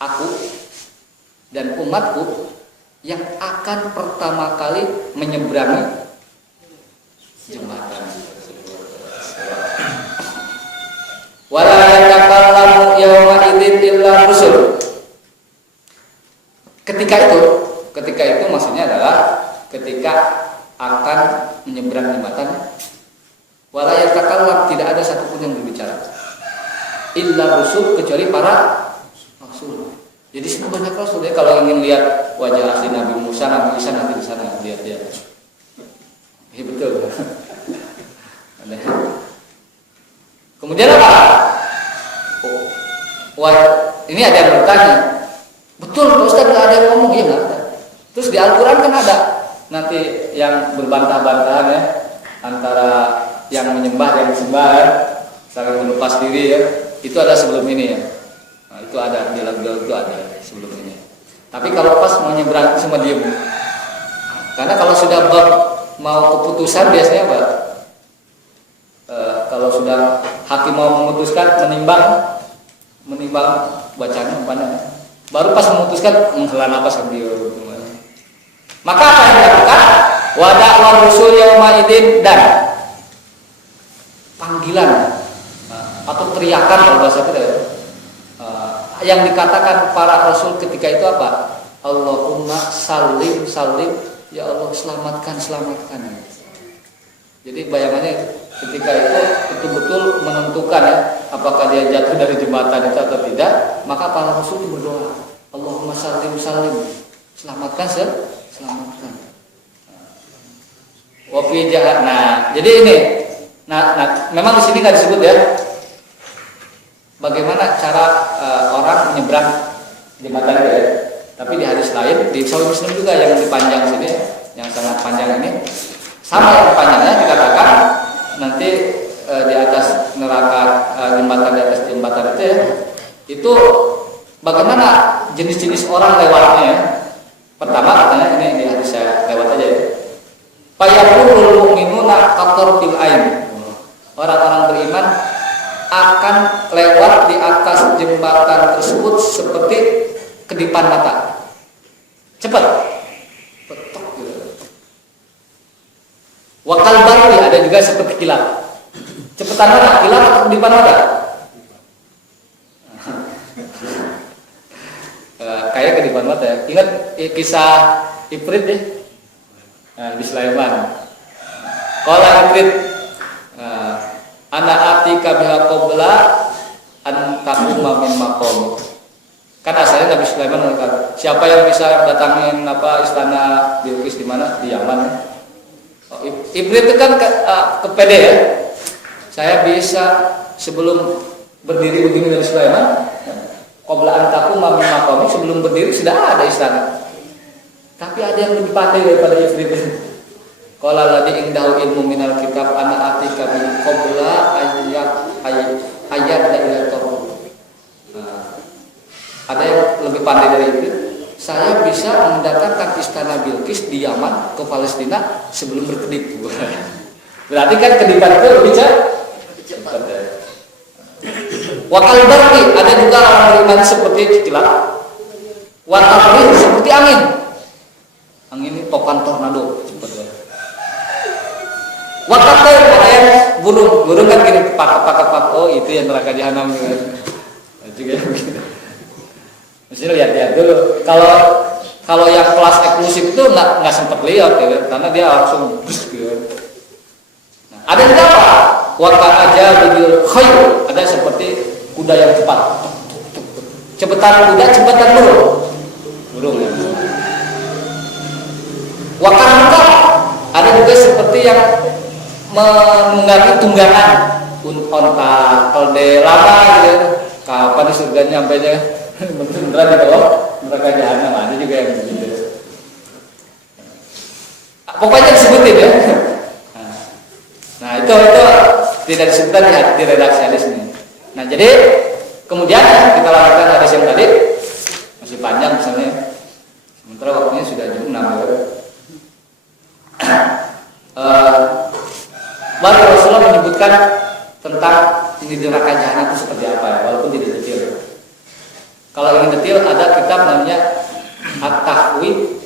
aku dan umatku yang akan pertama kali menyeberangi jembatan. Wala yatakallamu yawma idzin illa rusul. Ketika itu maksudnya adalah ketika akan menyeberang jembatan, wala yatakallam, tidak ada satupun yang berbicara, illa rusul, kecuali para rasul. Jadi semua banyak rasul ya. Kalau ingin lihat wajah asli Nabi Musa, Nabi Isa nanti di sana lihat. Iya betul. Kemudian apa? Ini ada yang bertanya, betul Pak Ustaz nggak ada yang ngomong? Iya nggak ada. Terus di Al-Quran kan ada nanti yang berbantah-bantahan ya, antara yang menyembah dan disembah ya, saling melepas diri ya. Itu ada sebelum ini ya. Nah, itu ada di Al-Quran, itu ada sebelum ini. Tapi kalau pas mau nyebrang cuma diem. Karena kalau sudah mau keputusan biasanya apa? Kalau sudah hakim mau memutuskan, menimbang bacaan umpamanya, baru pas memutuskan menghela napas sambil. Maka apa yang dilakukan? Wada'war rusul yauma idzin, dan panggilan atau teriakan kalau bahasa kita yang dikatakan para rasul ketika itu apa? Allahumma salim salim, ya Allah selamatkan. Jadi bayangannya ketika itu betul menentukan ya, apakah dia jatuh dari jembatan itu atau tidak. Maka para rasul itu berdoa, Allahumma salim, selamatkan. Wafi jahat. Nah, jadi ini, memang di sini nggak disebut ya, bagaimana cara orang menyeberang jembatan itu ya. Tapi di hadis lain, di Sahih Muslim juga yang dipanjang sini, yang sangat panjang ini, sama yang panjangnya dikatakan nanti di atas neraka, jembatan di atas jembatan itu ya, itu bagaimana jenis-jenis orang lewatnya ya. Pertama katanya ini di hadis saya lewat aja ya. Fayaqulul mu'minuna qatarfil ain. Orang-orang beriman akan lewat di atas jembatan tersebut seperti kedipan mata. Cepat. Petok gitu. Wa qalbun ada juga seperti kilat. Cepetan mana? Kilat atau kedipan mata? Kayak kedipan mata ya. Ingat kisah Ifrit deh. Nah, di Sulaiman. Qala Ifrit, ana atika biha qabla an taquma min maqam. Kan asalnya Nabi Sulaiman mengatakan, siapa yang bisa datangin istana Bilqis di mana? Di Yaman. Ifrit itu kan kepede ya. Saya bisa sebelum berdiri begini Nabi Sulaiman, qabla an taquma min maqam, sebelum berdiri sudah ada istana. Tapi ada yang lebih pandai daripada Ifrit. Qala ladzi indahu ilmu minal kitab ana atika bi qabla ayat ila tarub. Ada yang lebih pandai dari itu. Saya bisa mendatangkan istana Bilqis di Yaman ke Palestina sebelum berkedip. Berarti kan kedipan itu lebih cepat. Wa kalbarqi, ada juga orang beriman seperti kilat. Wa tarih seperti angin. Angin ini topan tornado cepat. Wa qatar, ada yang burung kan gini kepak. Oh, itu yang neraka jahanam juga. Juga begitu. Mesti lihat dulu. Kalau yang kelas eksklusif itu nggak sempat lihat ya, karena dia langsung gitu. Nah, ada juga apa? Waka aja bidil khayr, ada seperti kuda yang cepat. Cepetan kuda, cepatan burung ya. Waka rangkap, ada juga seperti yang menunggangi tunggangan unta, keledai lama gitu. Kapan di surga nyampainya? Beneran di bawah neraka jahanam, ada juga yang begitu. Pokoknya disebutin ya. Nah itu tidak disebutkan di redaksi hadis ini. Nah jadi kemudian kita lanjutkan hadis yang tadi, masih panjang misalnya. Sementara waktunya sudah jam 6 ya. Baru Rasulullah menyebutkan tentang ini neraka jahanam itu seperti apa ya, walaupun tidak detail. Kalau ingin detail ada kitab namanya At-Tahwid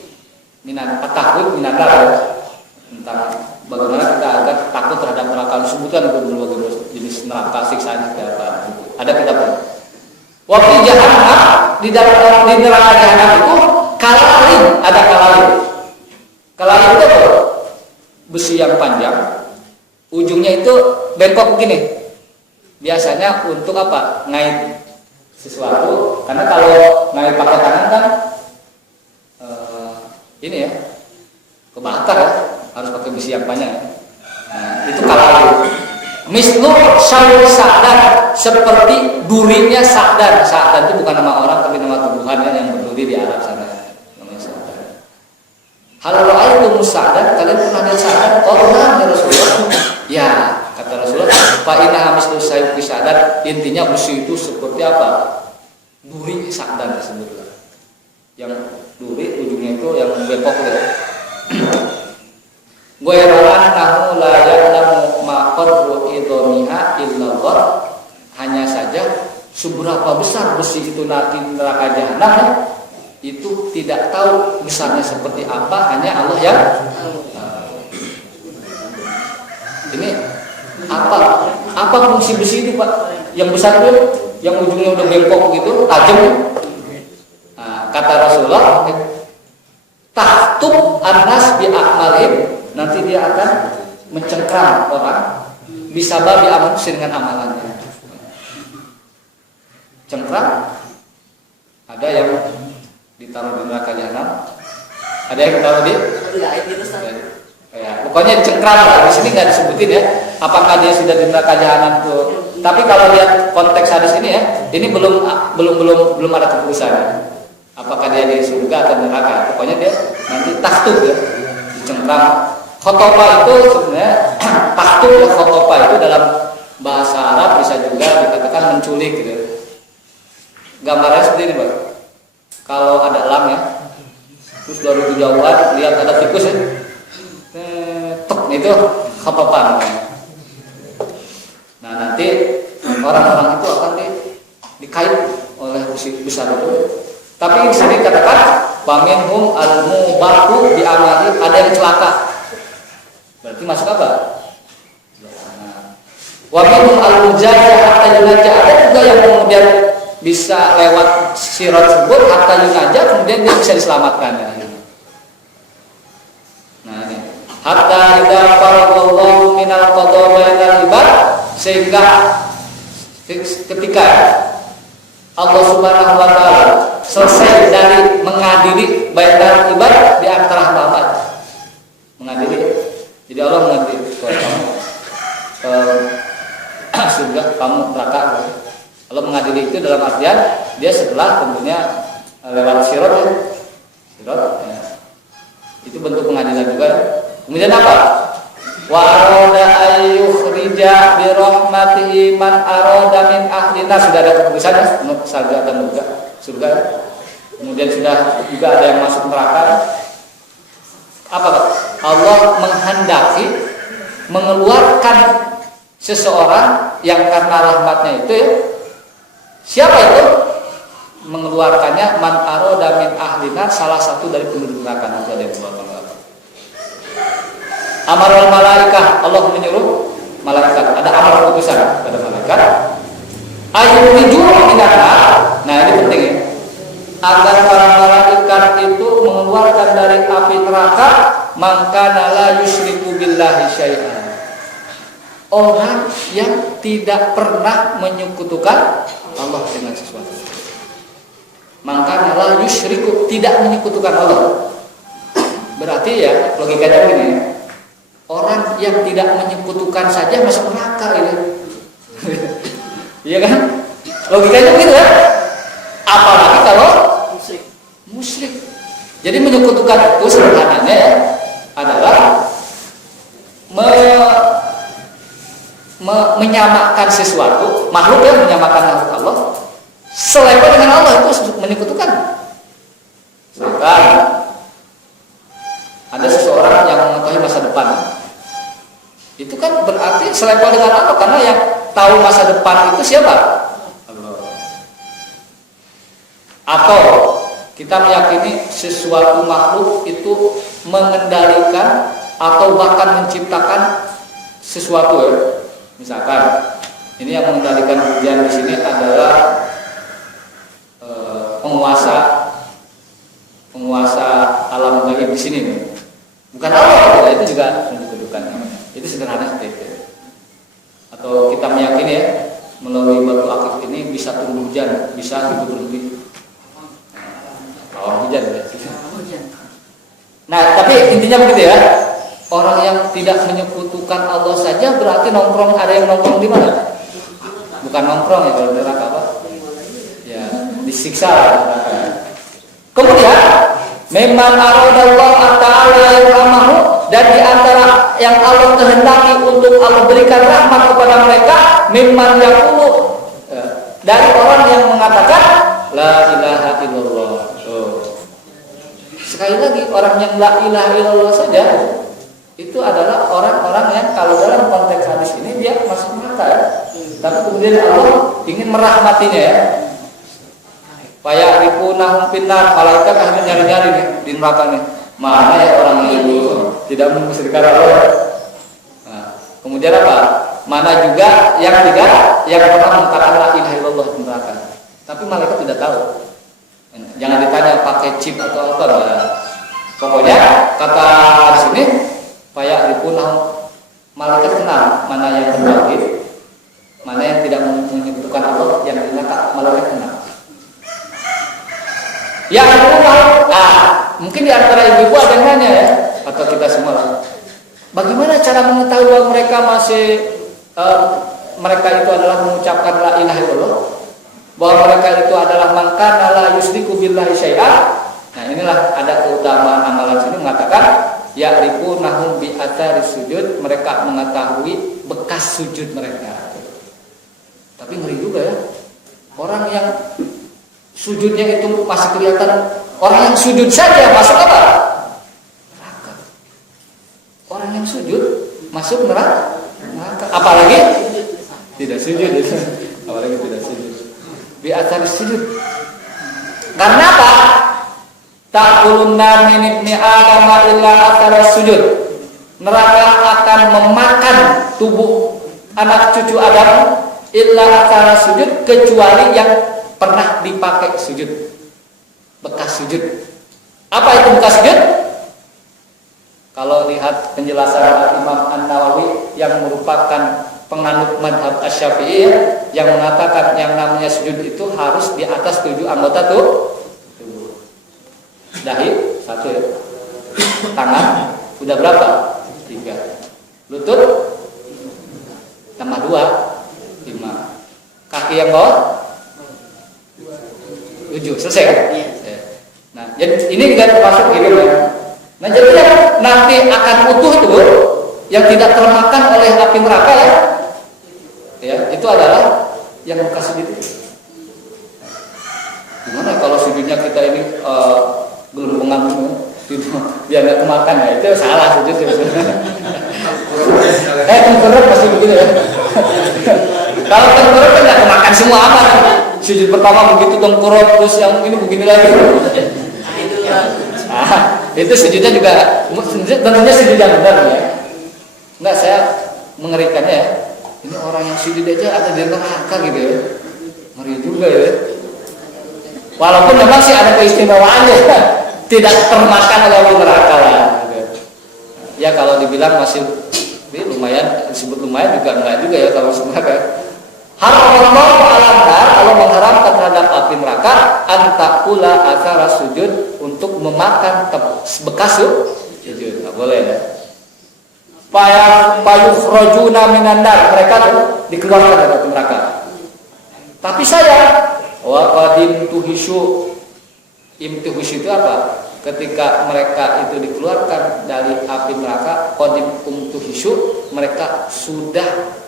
Minan Nar ya, tentang bagaimana kita agar takut terhadap neraka. Disebutkan berbagai jenis neraka, siksanya kayak apa. Ada kitabnya. Waktu jahanam di neraka jahanam itu kalalin, ada kalalin. Kalalin itu apa? Besi yang panjang, ujungnya itu bengkok begini. Biasanya untuk apa? Ngait sesuatu, karena kalau ngait pakai tangan kan ini ya kebakar ya, harus pakai besi yang panjang ya. Nah, itu kalau mislu syawri sa'dan, seperti durinya sa'dan. Sa'dan itu bukan nama orang tapi nama tumbuhan ya, yang berduri di Arab sana namanya sa'dan. Hal ra'aitum sa'dan, kalian pernah lihat sa'dan? Qulna ya Rasulullah. Ya, kata Rasulullah, fa inna mislu syawri sa'dan, intinya besi itu seperti apa? Duri sa'dan disebutlah. Yang duri ujungnya itu yang bengkok gitu. Goyralan nahu la ya'lamu ma qadru idhamiha illa Allah. Hanya saja seberapa besar besi itu nanti neraka jahanam itu tidak tahu besarnya seperti apa, hanya Allah yang ini apa fungsi besi itu Pak? Yang besar itu yang ujungnya udah bengkok gitu, tajam. Nah, kata Rasulullah, tahtub anas bi a'malihim, nanti dia akan mencengkram orang bisa babi amal dengan amalannya. Cengkram, ada yang ditaruh di neraka jahanam, ada yang ditaruh di ya, pokoknya cengkram lah. Di sini nggak disebutin ya apakah dia sudah di neraka jahanam tuh. Tapi kalau lihat konteks hadis ini ya, ini belum ada keputusan ya. Apakah dia di surga atau neraka? Pokoknya dia nanti tahtub ya, dicengkram. Khotopa itu sebenarnya tahtub ya, khotopa itu dalam bahasa Arab bisa juga dikatakan menculik gitu. Gambarnya seperti ini Pak. Kalau ada elang ya, terus dari kejauhan lihat ada tikus ya, tek itu khotopa namanya. Nah nanti orang-orang itu akan dikait oleh besi besar itu. Tapi di sini katakan baminhum al-mubahu diamali, ada yang celaka. Berarti masuk apa? Wa minhum al-mujahid hatta yunajja. Ada juga yang kemudian bisa lewat sirat tersebut hatta yunajja, kemudian dia bisa diselamatkan. Nah ini hatta idza faraghallahu minal qada bainal ibad, sehingga ketika Allah Subhanahu wa taala selesai dari mengadili bainal ibad di antara hamba-hamba. Mengadili. Jadi Allah mengadili surga, kamu neraka. Allah mengadili itu dalam artian dia setelah tentunya lewat sirat ya. Sirat ya. Itu bentuk pengadilan juga. Kemudian apa? Wa arada ayyukhrija bi rahmatihi man arada min ahlina. Sudah ada keputusan ya, surga dan surga. Kemudian sudah juga ada yang masuk neraka. Apa? Allah menghendaki mengeluarkan seseorang yang karena rahmatnya itu ya. Siapa itu? Mengeluarkannya man arada min ahlina, salah satu dari penduduk neraka itu ada yang mengeluarkan. Amarul malaikah, Allah menyuruh malaikat, ada amar keputusan pada malaikat. Ayyuhiju minannar. Nah ini penting ya. Agar para malaikat itu mengeluarkan dari api neraka mangkana la yusyriku billahi syai'an. Orang yang tidak pernah menyekutukan Allah dengan sesuatu. Mangkana la yusyriku, tidak menyekutukan Allah. Berarti ya logikanya begini. Orang yang tidak menyekutukan saja masuk neraka ini. Iya kan? Logikanya begitu ya. Apalagi kalau musyrik. Jadi menyekutukan itu sederhananya ya, adalah menyamakan sesuatu, makhluk yang menyamakan makhluk Allah selevel dengan Allah, itu menyekutukan. Misalkan ada seseorang yang mengetahui masa depan, itu kan berarti selevel dengan Allah, karena yang tahu masa depan itu siapa? Allah. Atau kita meyakini sesuatu makhluk itu mengendalikan atau bahkan menciptakan sesuatu ya. Misalkan ini yang mengendalikan hujan di sini adalah penguasa alam gaib di sini nih. Bukan Allah, itu juga menyekutukan. Itu sederhana seperti itu. Atau kita meyakini ya, melalui batu akik ini bisa turun hujan, bisa itu berhenti. Awan hujan ya. Nah, tapi intinya begitu ya. Orang yang tidak menyekutukan Allah saja berarti nongkrong, ada yang nongkrong di mana? Bukan nongkrong ya kalau neraka apa? Ya, disiksa neraka. Kemudian memang Allah Ta'ala yarhamahu, dan di antara yang Allah kehendaki untuk Allah berikan rahmat kepada mereka, memang yaqulu, dari orang yang mengatakan la ilaha illallah. Sekali lagi, orang yang la ilaha illallah saja itu adalah orang-orang yang kalau dalam konteks hadis ini dia masuk neraka ya. Tapi kemudian Allah ingin merahmatinya ya. Fayarifunahum finnar, malaikat akhirnya nyari-nyari nih di neraka nih. Mana ya orang itu tidak memusyrikan Allah. Nah, kemudian apa? Mana juga yang tidak, yang pernah mengatakan la ilaha illallah di neraka. Tapi malaikat tidak tahu. Jangan ditanya pakai chip atau apa ya. Pokoknya kata di sini fayarifunahum, malaikat kenal mana yang berwajib, mana yang tidak menyebutkan Allah, yang di neraka malaikat kenal. Yang mungkin di antara ibu-ibu ada yang nanya ya, atau kita semua lah. Bagaimana cara mengetahui bahwa mereka masih mereka itu adalah mengucapkan la ilaha illallah, bahwa mereka itu adalah mangkana la yusyriku billahi syai'an. Nah, inilah ada keutamaan amalan sini mengatakan ya'rifunahum bi athari sujud, mereka mengetahui bekas sujud mereka. Tapi ngeri juga ya. Orang yang sujudnya itu masih kelihatan, orang yang sujud saja masuk apa? Neraka. Orang yang sujud masuk neraka. Apalagi tidak sujud. Apalagi tidak sujud. Bi athari sujud. Karena apa? Ta'kulunna min ibni Adam illa athara sujud. Neraka akan memakan tubuh anak cucu Adam illa akala sujud, kecuali yang pernah dipakai sujud, bekas sujud. Apa itu bekas sujud? Kalau lihat penjelasan Imam An-Nawawi yang merupakan penganut madhab Asy-Syafi'i yang mengatakan yang namanya sujud itu harus di atas 7 anggota tubuh. Dahi 1 ya. Tangan udah berapa? 3. Lutut tambah 2, 5. Kaki yang bawah 7. Selesai kan? Nah, jadi ini juga termasuk gitu ya. Nah, jadi yang nanti akan utuh tuh yang tidak termakan oleh api neraka ya, itu adalah yang bekas sujud. Gimana kalau sujudnya kita ini belum mengambil biar nggak kemakan ya, itu salah sujud sebenarnya. Tengkurap pasti begitu ya. Kalau tengkurap kan nggak kemakan semua amat. Sujud pertama begitu tengkurap, terus yang ini begini lagi. Itu sujudnya juga tentunya sujud yang benar ya. Enggak, saya mengerikannya ya. Ini orang yang sujud aja ada di neraka gitu ya. Ngeri juga ya. Walaupun memang sih ada keistimewaannya, tidak termakan oleh neraka lah. Gitu. Ya kalau dibilang masih lumayan, disebut lumayan juga enggak juga ya kalau neraka. Haramallahu Allah mengharamkan terhadap api neraka antakula akara sujud, untuk memakan bekas sujud. Nggak boleh ya. Payukhrajuna minan nar, mereka tuh dikeluarkan dari api neraka. Tapi saya qadim tuhishu, imtuhishu itu apa? Ketika mereka itu dikeluarkan dari api neraka, qadim tuhishu, mereka sudah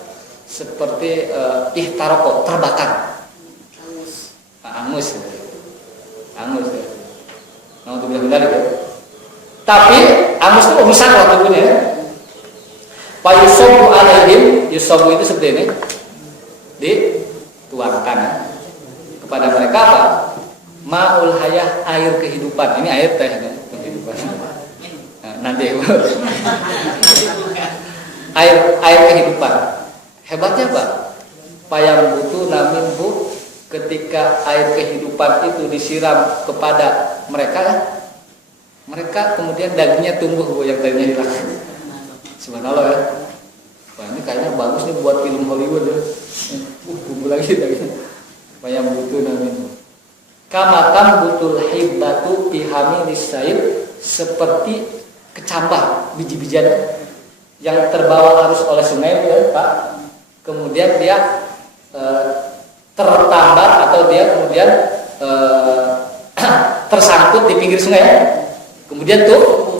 seperti ihtaroko, terbakar, angus ya. Nah, untuk bilang ya. Tapi angus itu rusak waktu punya. Payusobu alaihim, yusobu itu seperti ini, dituangkan kepada mereka apa? Ma'ul hayah, air kehidupan. Ini air teh ya, kehidupan. Nah, nanti air kehidupan. Hebatnya apa? Payang butuh namin bu, ketika air kehidupan itu disiram kepada mereka, mereka kemudian dagingnya tumbuh bu, yang tadinya hilang. Subhanallah ya. Wah, ini kayaknya bagus nih buat film Hollywood ya. Tumbuh lagi dagingnya. Payang butuh namin bu. Kamatan butul hibbatu pihami nisail, seperti kecambah biji-bijian yang terbawa arus oleh sungai ya, Pak. Kemudian dia tertambat atau dia kemudian tersangkut di pinggir sungai, kemudian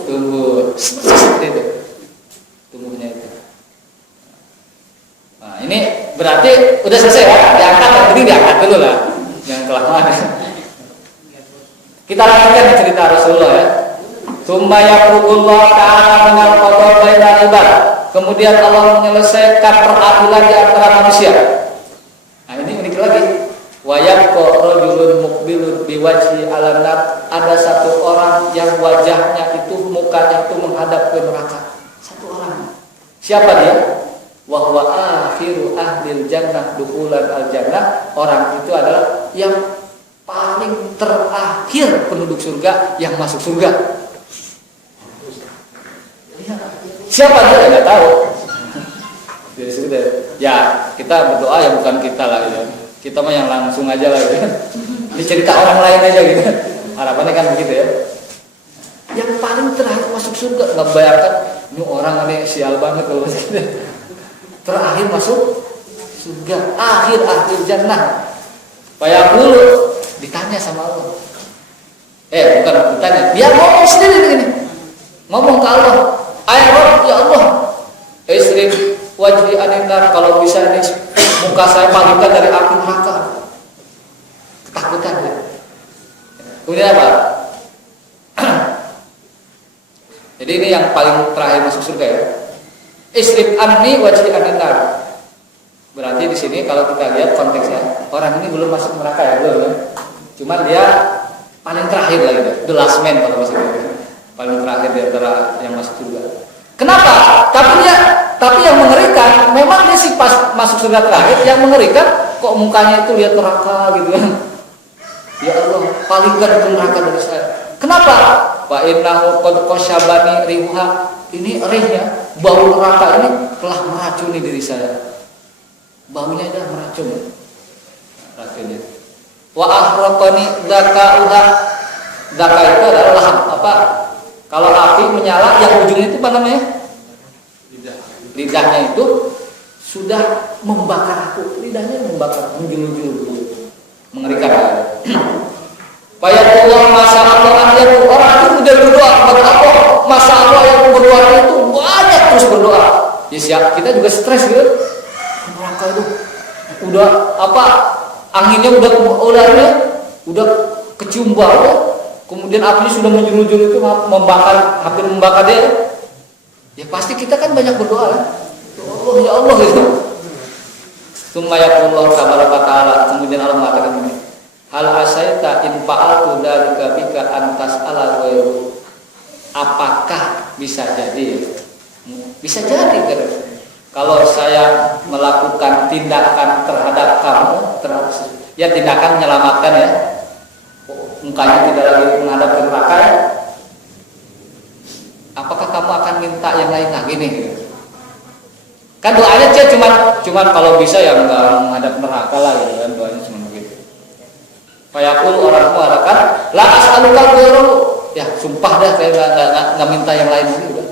tumbuh seperti itu tumbuhnya itu. Nah, ini berarti udah selesai ya, diangkat, yang penting diangkat dulu lah, jangan kelamaan. Kita lanjutkan cerita Rasulullah ya. Tsumma yaqulullah ta'ala minal qada bainal ibad. Kemudian Allah menyelesaikan peradilan di antara manusia. Nah, ini unik lagi. Wa yaqqa rajulun muqbilun biwajhi 'alan nar. Ada satu orang yang wajahnya itu, mukanya itu menghadap ke neraka. Satu orang. Siapa dia? Wa huwa akhiru ahlil jannah dukhulan al jannah. Orang itu adalah yang paling terakhir penduduk surga yang masuk surga. Siapa dia? Nggak tahu. Jadi sudah. Ya kita berdoa ya, bukan kita lah ya. Kita mah yang langsung aja lah ya. Dicerita orang lain aja gitu. Harapannya kan begitu ya. Yang paling terakhir masuk surga, nggak bayangkan ini orang ini sial banget kalau gitu. Terakhir masuk surga, akhir jannah. Bayang dulu. Ditanya sama Allah. Bukan ditanya, dia ngomong sendiri begini. Ngomong ke Allah, "Ay Rabb, ya Allah, isrif wajhi anin nar." Kalau bisa ini muka saya palingkan dari api neraka. Ketakutan ya. Kemudian apa? Jadi ini yang paling terakhir masuk surga ya. Isrif anni wajhi anin nar. Berarti di sini kalau kita lihat konteksnya, orang ini belum masuk neraka ya, belum ya. Cuman dia paling terakhir lagi, the last man kalau bahasa Indonesia. Paling terakhir di antara yang masuk surga. Kenapa? Tapi dia Tapi yang mengerikan, memang dia sih pas masuk surga terakhir, yang mengerikan kok mukanya itu lihat neraka gitu kan. Ya Allah, palingkan itu neraka dari saya. Kenapa? Fa innahu qad qasyabani rihuha. Ini rihnya, bau neraka ini telah meracuni diri saya. Baunya dah meracun. Racunnya. Wa ahraqani dzakauha. Dzaka itu adalah lahap. Apa? Kalau api menyala yang ujungnya itu apa namanya? Lidahnya itu sudah membakar aku. Lidahnya membakar, menjul-jul, mengerikan. Fayaqullah masya Allah anjaku. Orang itu udah berdoa kepada Allah. Masya Allah yang berdoa itu banyak terus berdoa. Ya siap, kita juga stres gitu. Neraka itu udah apa? Anginnya udah kecium bau. Kemudian apinya sudah menjul-jul itu membakar, hampir membakar dia. Ya pasti kita kan banyak berdoa kan? Ya Allah gitu. Tsumma yaqulullah tabaraka ta'ala, kemudian Allah mengatakan ini, hal asaita in fa'altu dzalika bika antas ala ghairu. Apakah bisa jadi? Bisa jadi kan? Kalau saya melakukan tindakan terhadap kamu, ya tindakan menyelamatkan ya, mukanya tidak lagi menghadap ke neraka ya, apakah kamu akan minta yang lain lagi nih? Kan doanya cuman kalau bisa yang nggak menghadap neraka lah gitu kan, doanya cuma begitu. Fayaqul orang mengatakan la as'aluka ghairu. Ya sumpah dah saya nggak minta yang lain lagi udah.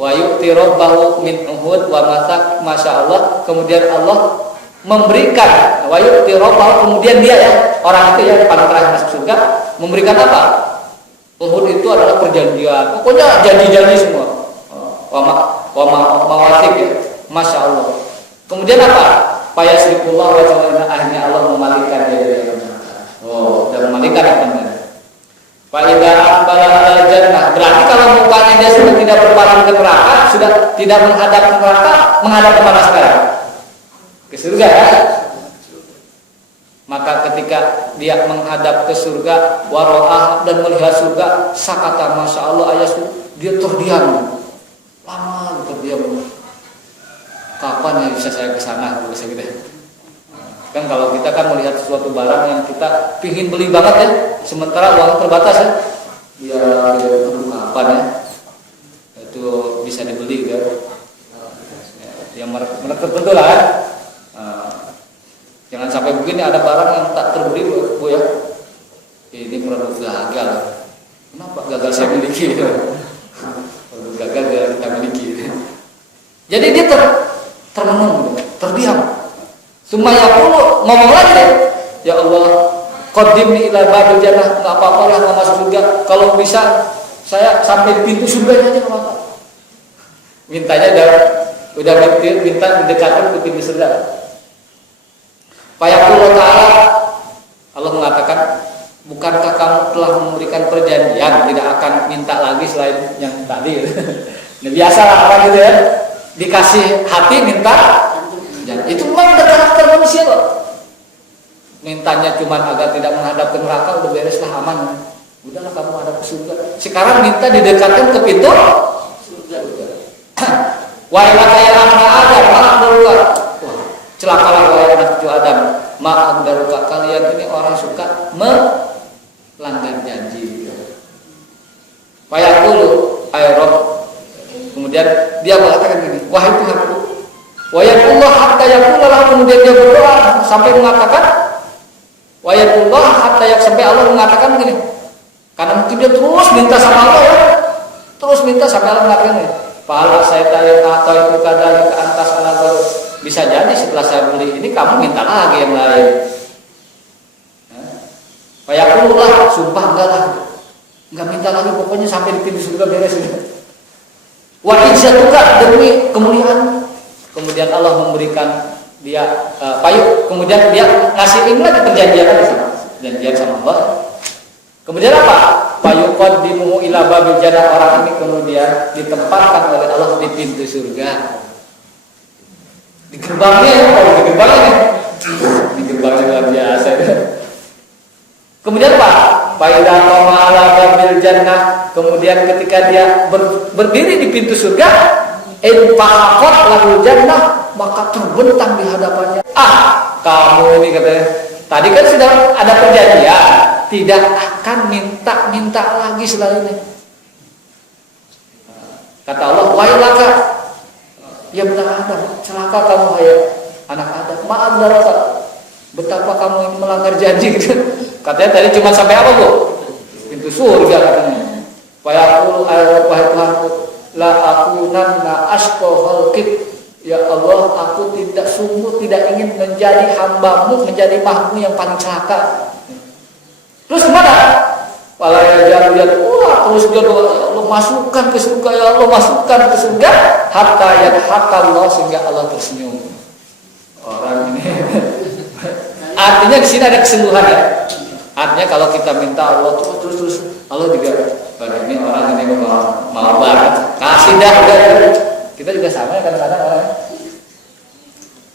Wa yu'ti rabbahu min uhud wa masak, masya Allah. Kemudian Allah memberikan wa yu'ti rabbahu, kemudian dia ya orang itu ya paling terakhir masuk surga memberikan apa? Uhud itu adalah perjanjian, pokoknya janji-janji semua. Mawasik ya, masya Allah. Kemudian apa? Fayasrikullah wa ta'ala, akhirnya Allah memalingkan dia dari neraka. Dan memalingkan yang benar. Fa'idha aqbala ala jannah. Berarti kalau mukanya dia sudah tidak berpaling ke neraka, sudah tidak menghadap ke neraka, menghadap ke mana sekarang? Ke surga ya. Maka ketika dia menghadap ke surga, waro'ah dan melihat surga, sakata masya Allah ayasu, dia terdiam. Lama terdiam. Kapan ya bisa saya ke sana? Bisa gitu. Kan kalau kita kan melihat sesuatu barang yang kita pingin beli banget ya, sementara uang terbatas ya, ya kapan ya itu bisa dibeli kan? Yang merek tertentu lah ya. Jangan sampai begini ada barang yang tak terbeli bu ya. Ini produk gagal. Kenapa gagal saya miliki? Produk gagal kita miliki. Jadi dia termenung, terdiam. Sumaya pun ngomong lagi deh, ya Allah, qaddimni ila babil jannah, enggak apa-apa lah mau masuk surga. Kalau bisa saya sampai di pintu surga aja enggak apa-apa. Mintanya udah minta mendekatkan ke pintu surga. Fayaqulu ta'ala, Allah mengatakan, bukankah kamu telah memberikan perjanjian tidak akan minta lagi selain yang tadi? Nah, biasalah orang gitu ya, dikasih hati minta. Itu memang udah karakter manusia kok. Mintanya cuma agar tidak menghadap ke neraka, udah bereslah, aman. Udahlah kamu hadap ke surga. Sekarang minta didekatkan ke pintu surga. Wa ila kayana Adam, malah darurat. Wah, celakalah wahai anak cucu Adam. Maaf darurat, kalian ini orang suka melanggar janji. Wa yaqulu ay Rabb. Kemudian dia mengatakan gini, wahai Tuhanku, wayatullah hatta yaqullah, kemudian dia berdoa sampai mengatakan wayatullah hatta sampai Allah mengatakan gini, karena mungkin dia terus minta sama Allah ya, terus minta sampai Allah mengatakan gini, pahala saya tanya atau itu kadang ke atas anak baru, bisa jadi setelah saya beli ini kamu minta lagi yang lain. Wayatullah, sumpah enggak minta lagi, pokoknya sampai di pintu surga beres ini. Wa izzatuka, demi kemuliaan. Kemudian Allah memberikan dia payung, kemudian dia ngasih ini lagi perjanjian sama Allah. Kemudian apa? Payung qaddimu ila babil jannah, orang ini kemudian ditempatkan oleh Allah di pintu surga. Di gerbangnya ya, di gerbangnya. Di gerbangnya luar biasa. Kemudian apa? Faidah qama ala babil jannah, kemudian ketika dia berdiri di pintu surga, in faqat lahul jannah, maka terbentang di hadapannya. Kamu ini katanya, tadi kan sudah ada perjanjian, tidak akan minta lagi selainnya. Kata Allah, wailaka ya benar Adam, celaka kamu hai anak Adam, ma'adzaraka, betapa kamu melanggar janji gitu. Katanya tadi cuma sampai apa Bu? Pintu surga katanya. Fayaqulu wahai Tuhanku, la akunanna asqa khalqik. Ya Allah, aku sungguh tidak ingin menjadi hambamu, menjadi makhluk yang paling celaka. Terus gimana? Wala yajalu terus dia doa, ya Allah masukkan ke surga, ya Allah masukkan ke surga, hatta yadhakallah, sehingga Allah tersenyum. Orang ini artinya di sini ada kesembuhan ya. Artinya kalau kita minta Allah terus Allah juga ini orang ini mau banget kasih dah udah. Kita juga sama ya kadang-kadang orang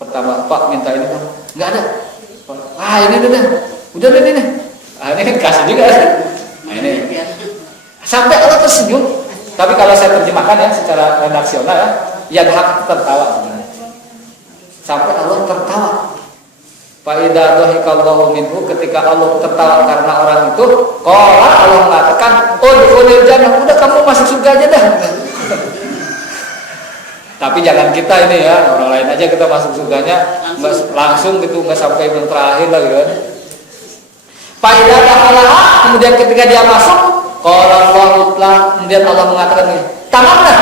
pertama Pak minta ini Pak nggak ada, ini udah ini ini kasih juga. Ini sampai Allah tersenyum. Tapi kalau saya terjemahkan ya secara redaksional ya hak tertawa sebenarnya. Sampai Allah tertawa. Fa idza dhahikallahu minhu, ketika Allah tertawa karena orang itu, qala Allah mengatakan, udkhulil jannah, udah kamu masuk surga aja dah. Tapi jangan kita ini ya, orang lain aja kita masuk surganya enggak langsung gitu, enggak sampai yang terakhir lah gitu kan. Fa idza dakhala, kemudian ketika dia masuk, qala Allahu ta'ala, kemudian Allah mengatakan ini, tamanna.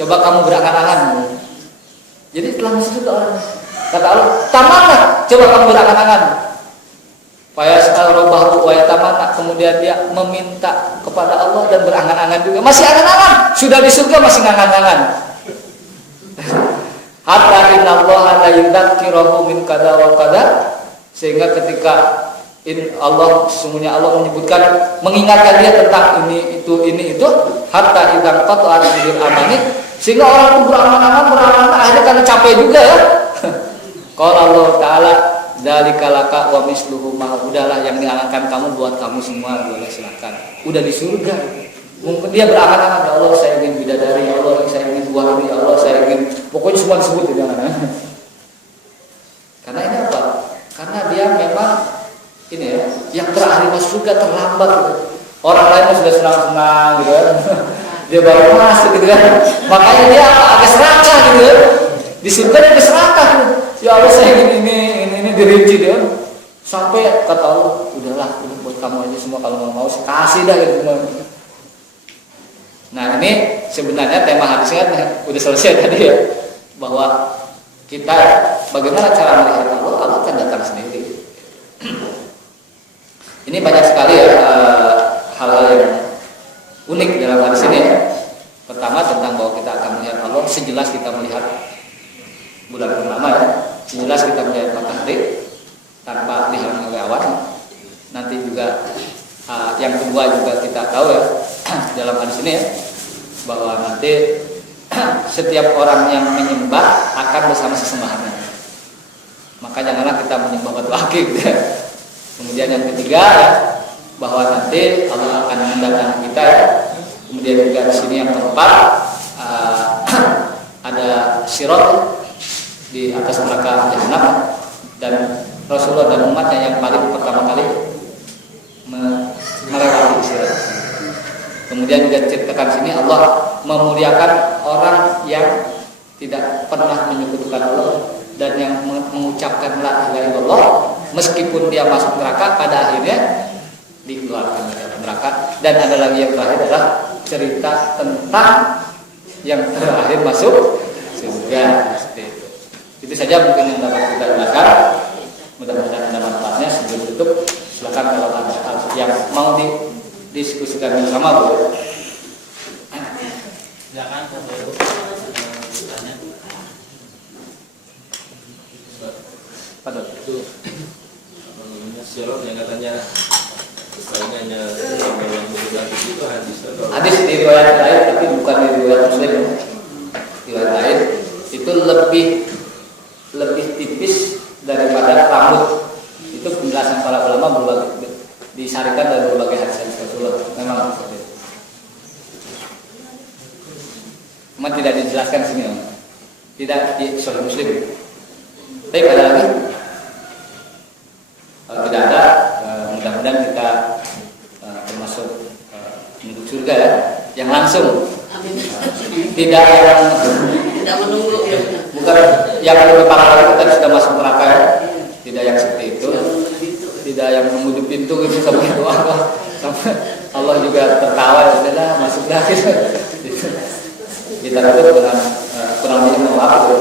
Coba kamu berangan-angan. Jadi setelah masuk surga orang kata Allah, tamanna, coba kamu berangan-angan. Fayas'al rabbahu wa yatamanna, kemudian dia meminta kepada Allah dan berangan-angan juga. Masih angan-angan, sudah di surga masih angan-angan. Hatta innallaha la yudzakkirahu min kada wa kada, sehingga ketika Allah sesungguhnya Allah menyebutkan mengingatkan dia tentang ini itu hatta idzan qata'at bil amani, sehingga orang itu berangan-angan akhirnya karena capek juga ya. Qala Allah Ta'ala dzalika laka wa misluhu ma, udahlah yang diangankan kamu buat kamu semua, boleh silakan. Udah di surga. Mungkin dia berangan-angan, ya Allah saya ingin bidadari, ya Allah saya ingin buah ya Allah saya ingin, pokoknya semua disebut ya jangan. Karena ini apa? Karena dia memang ini ya, yang terakhir masuk surga terlambat gitu. Orang lain sudah senang-senang gitu kan. Dia baru masuk gitu kan. Makanya dia agak serakah gitu kan. Di surga dia serakah gitu. Ya Allah saya ingin ini dirinci dia. Sampai kata Allah, udahlah ini buat kamu aja semua, kalau mau kasih dah gitu semua. Nah ini sebenarnya tema hadisnya udah selesai tadi ya, bahwa kita bagaimana cara melihat Allah, Allah akan datang sendiri. Ini banyak sekali ya hal-hal yang unik dalam hadis ini ya. Pertama tentang bahwa kita akan melihat Allah sejelas kita melihat bulan purnama ya, sejelas kita melihat matahari tanpa dihalangi oleh awan. Nanti juga yang kedua juga kita tahu ya dalam hadis ini ya, bahwa nanti setiap orang yang menyembah akan bersama sesembahannya. Maka janganlah kita menyembah batu akik gitu ya. Kemudian yang ketiga ya, bahwa nanti Allah akan mendatangi kita ya. Kemudian juga di sini yang keempat ada sirat di atas neraka jahanam, dan Rasulullah dan umatnya yang paling pertama kali melewati sirat. Kemudian juga diceritakan sini Allah memuliakan orang yang tidak pernah menyekutukan Allah dan yang mengucapkan la ilaha illallah meskipun dia masuk neraka, pada akhirnya dikeluarkan dari neraka. Dan ada lagi yang terakhir adalah cerita tentang yang terakhir masuk surga. Seperti itu. Itu saja mungkin yang dapat kita jelaskan. Mudah-mudahan ada manfaatnya. Sebelum tutup, silakan kalau ada hal yang mau didiskusikan bersama, Bu. Silakan untuk tanya. Pada itu Sirot yang katanya hanya yang hadis itu hadis di riwayat lain, tapi bukan di riwayat Muslim. Riwayat lain itu lebih tipis daripada rambut. Itu penjelasan para ulama berbagai, disarikan dari berbagai hadis Rasulullah. Memang seperti itu. cuma tidak dijelaskan sini Om. Tidak di Sahih Muslim. Tapi ada lagi? Kalau tidak ada, mudah-mudahan kita termasuk penduduk surga ya, yang langsung. Amin. Tidak yang Tidak menunggu ya. bukan yang lebih parah lagi kita sudah masuk neraka ya. Tidak yang seperti itu. Tidak yang menunggu pintu gitu sampai doa sampai Allah juga tertawa ya sudahlah masuklah gitu. Kita tutup dengan kurang lebih maaf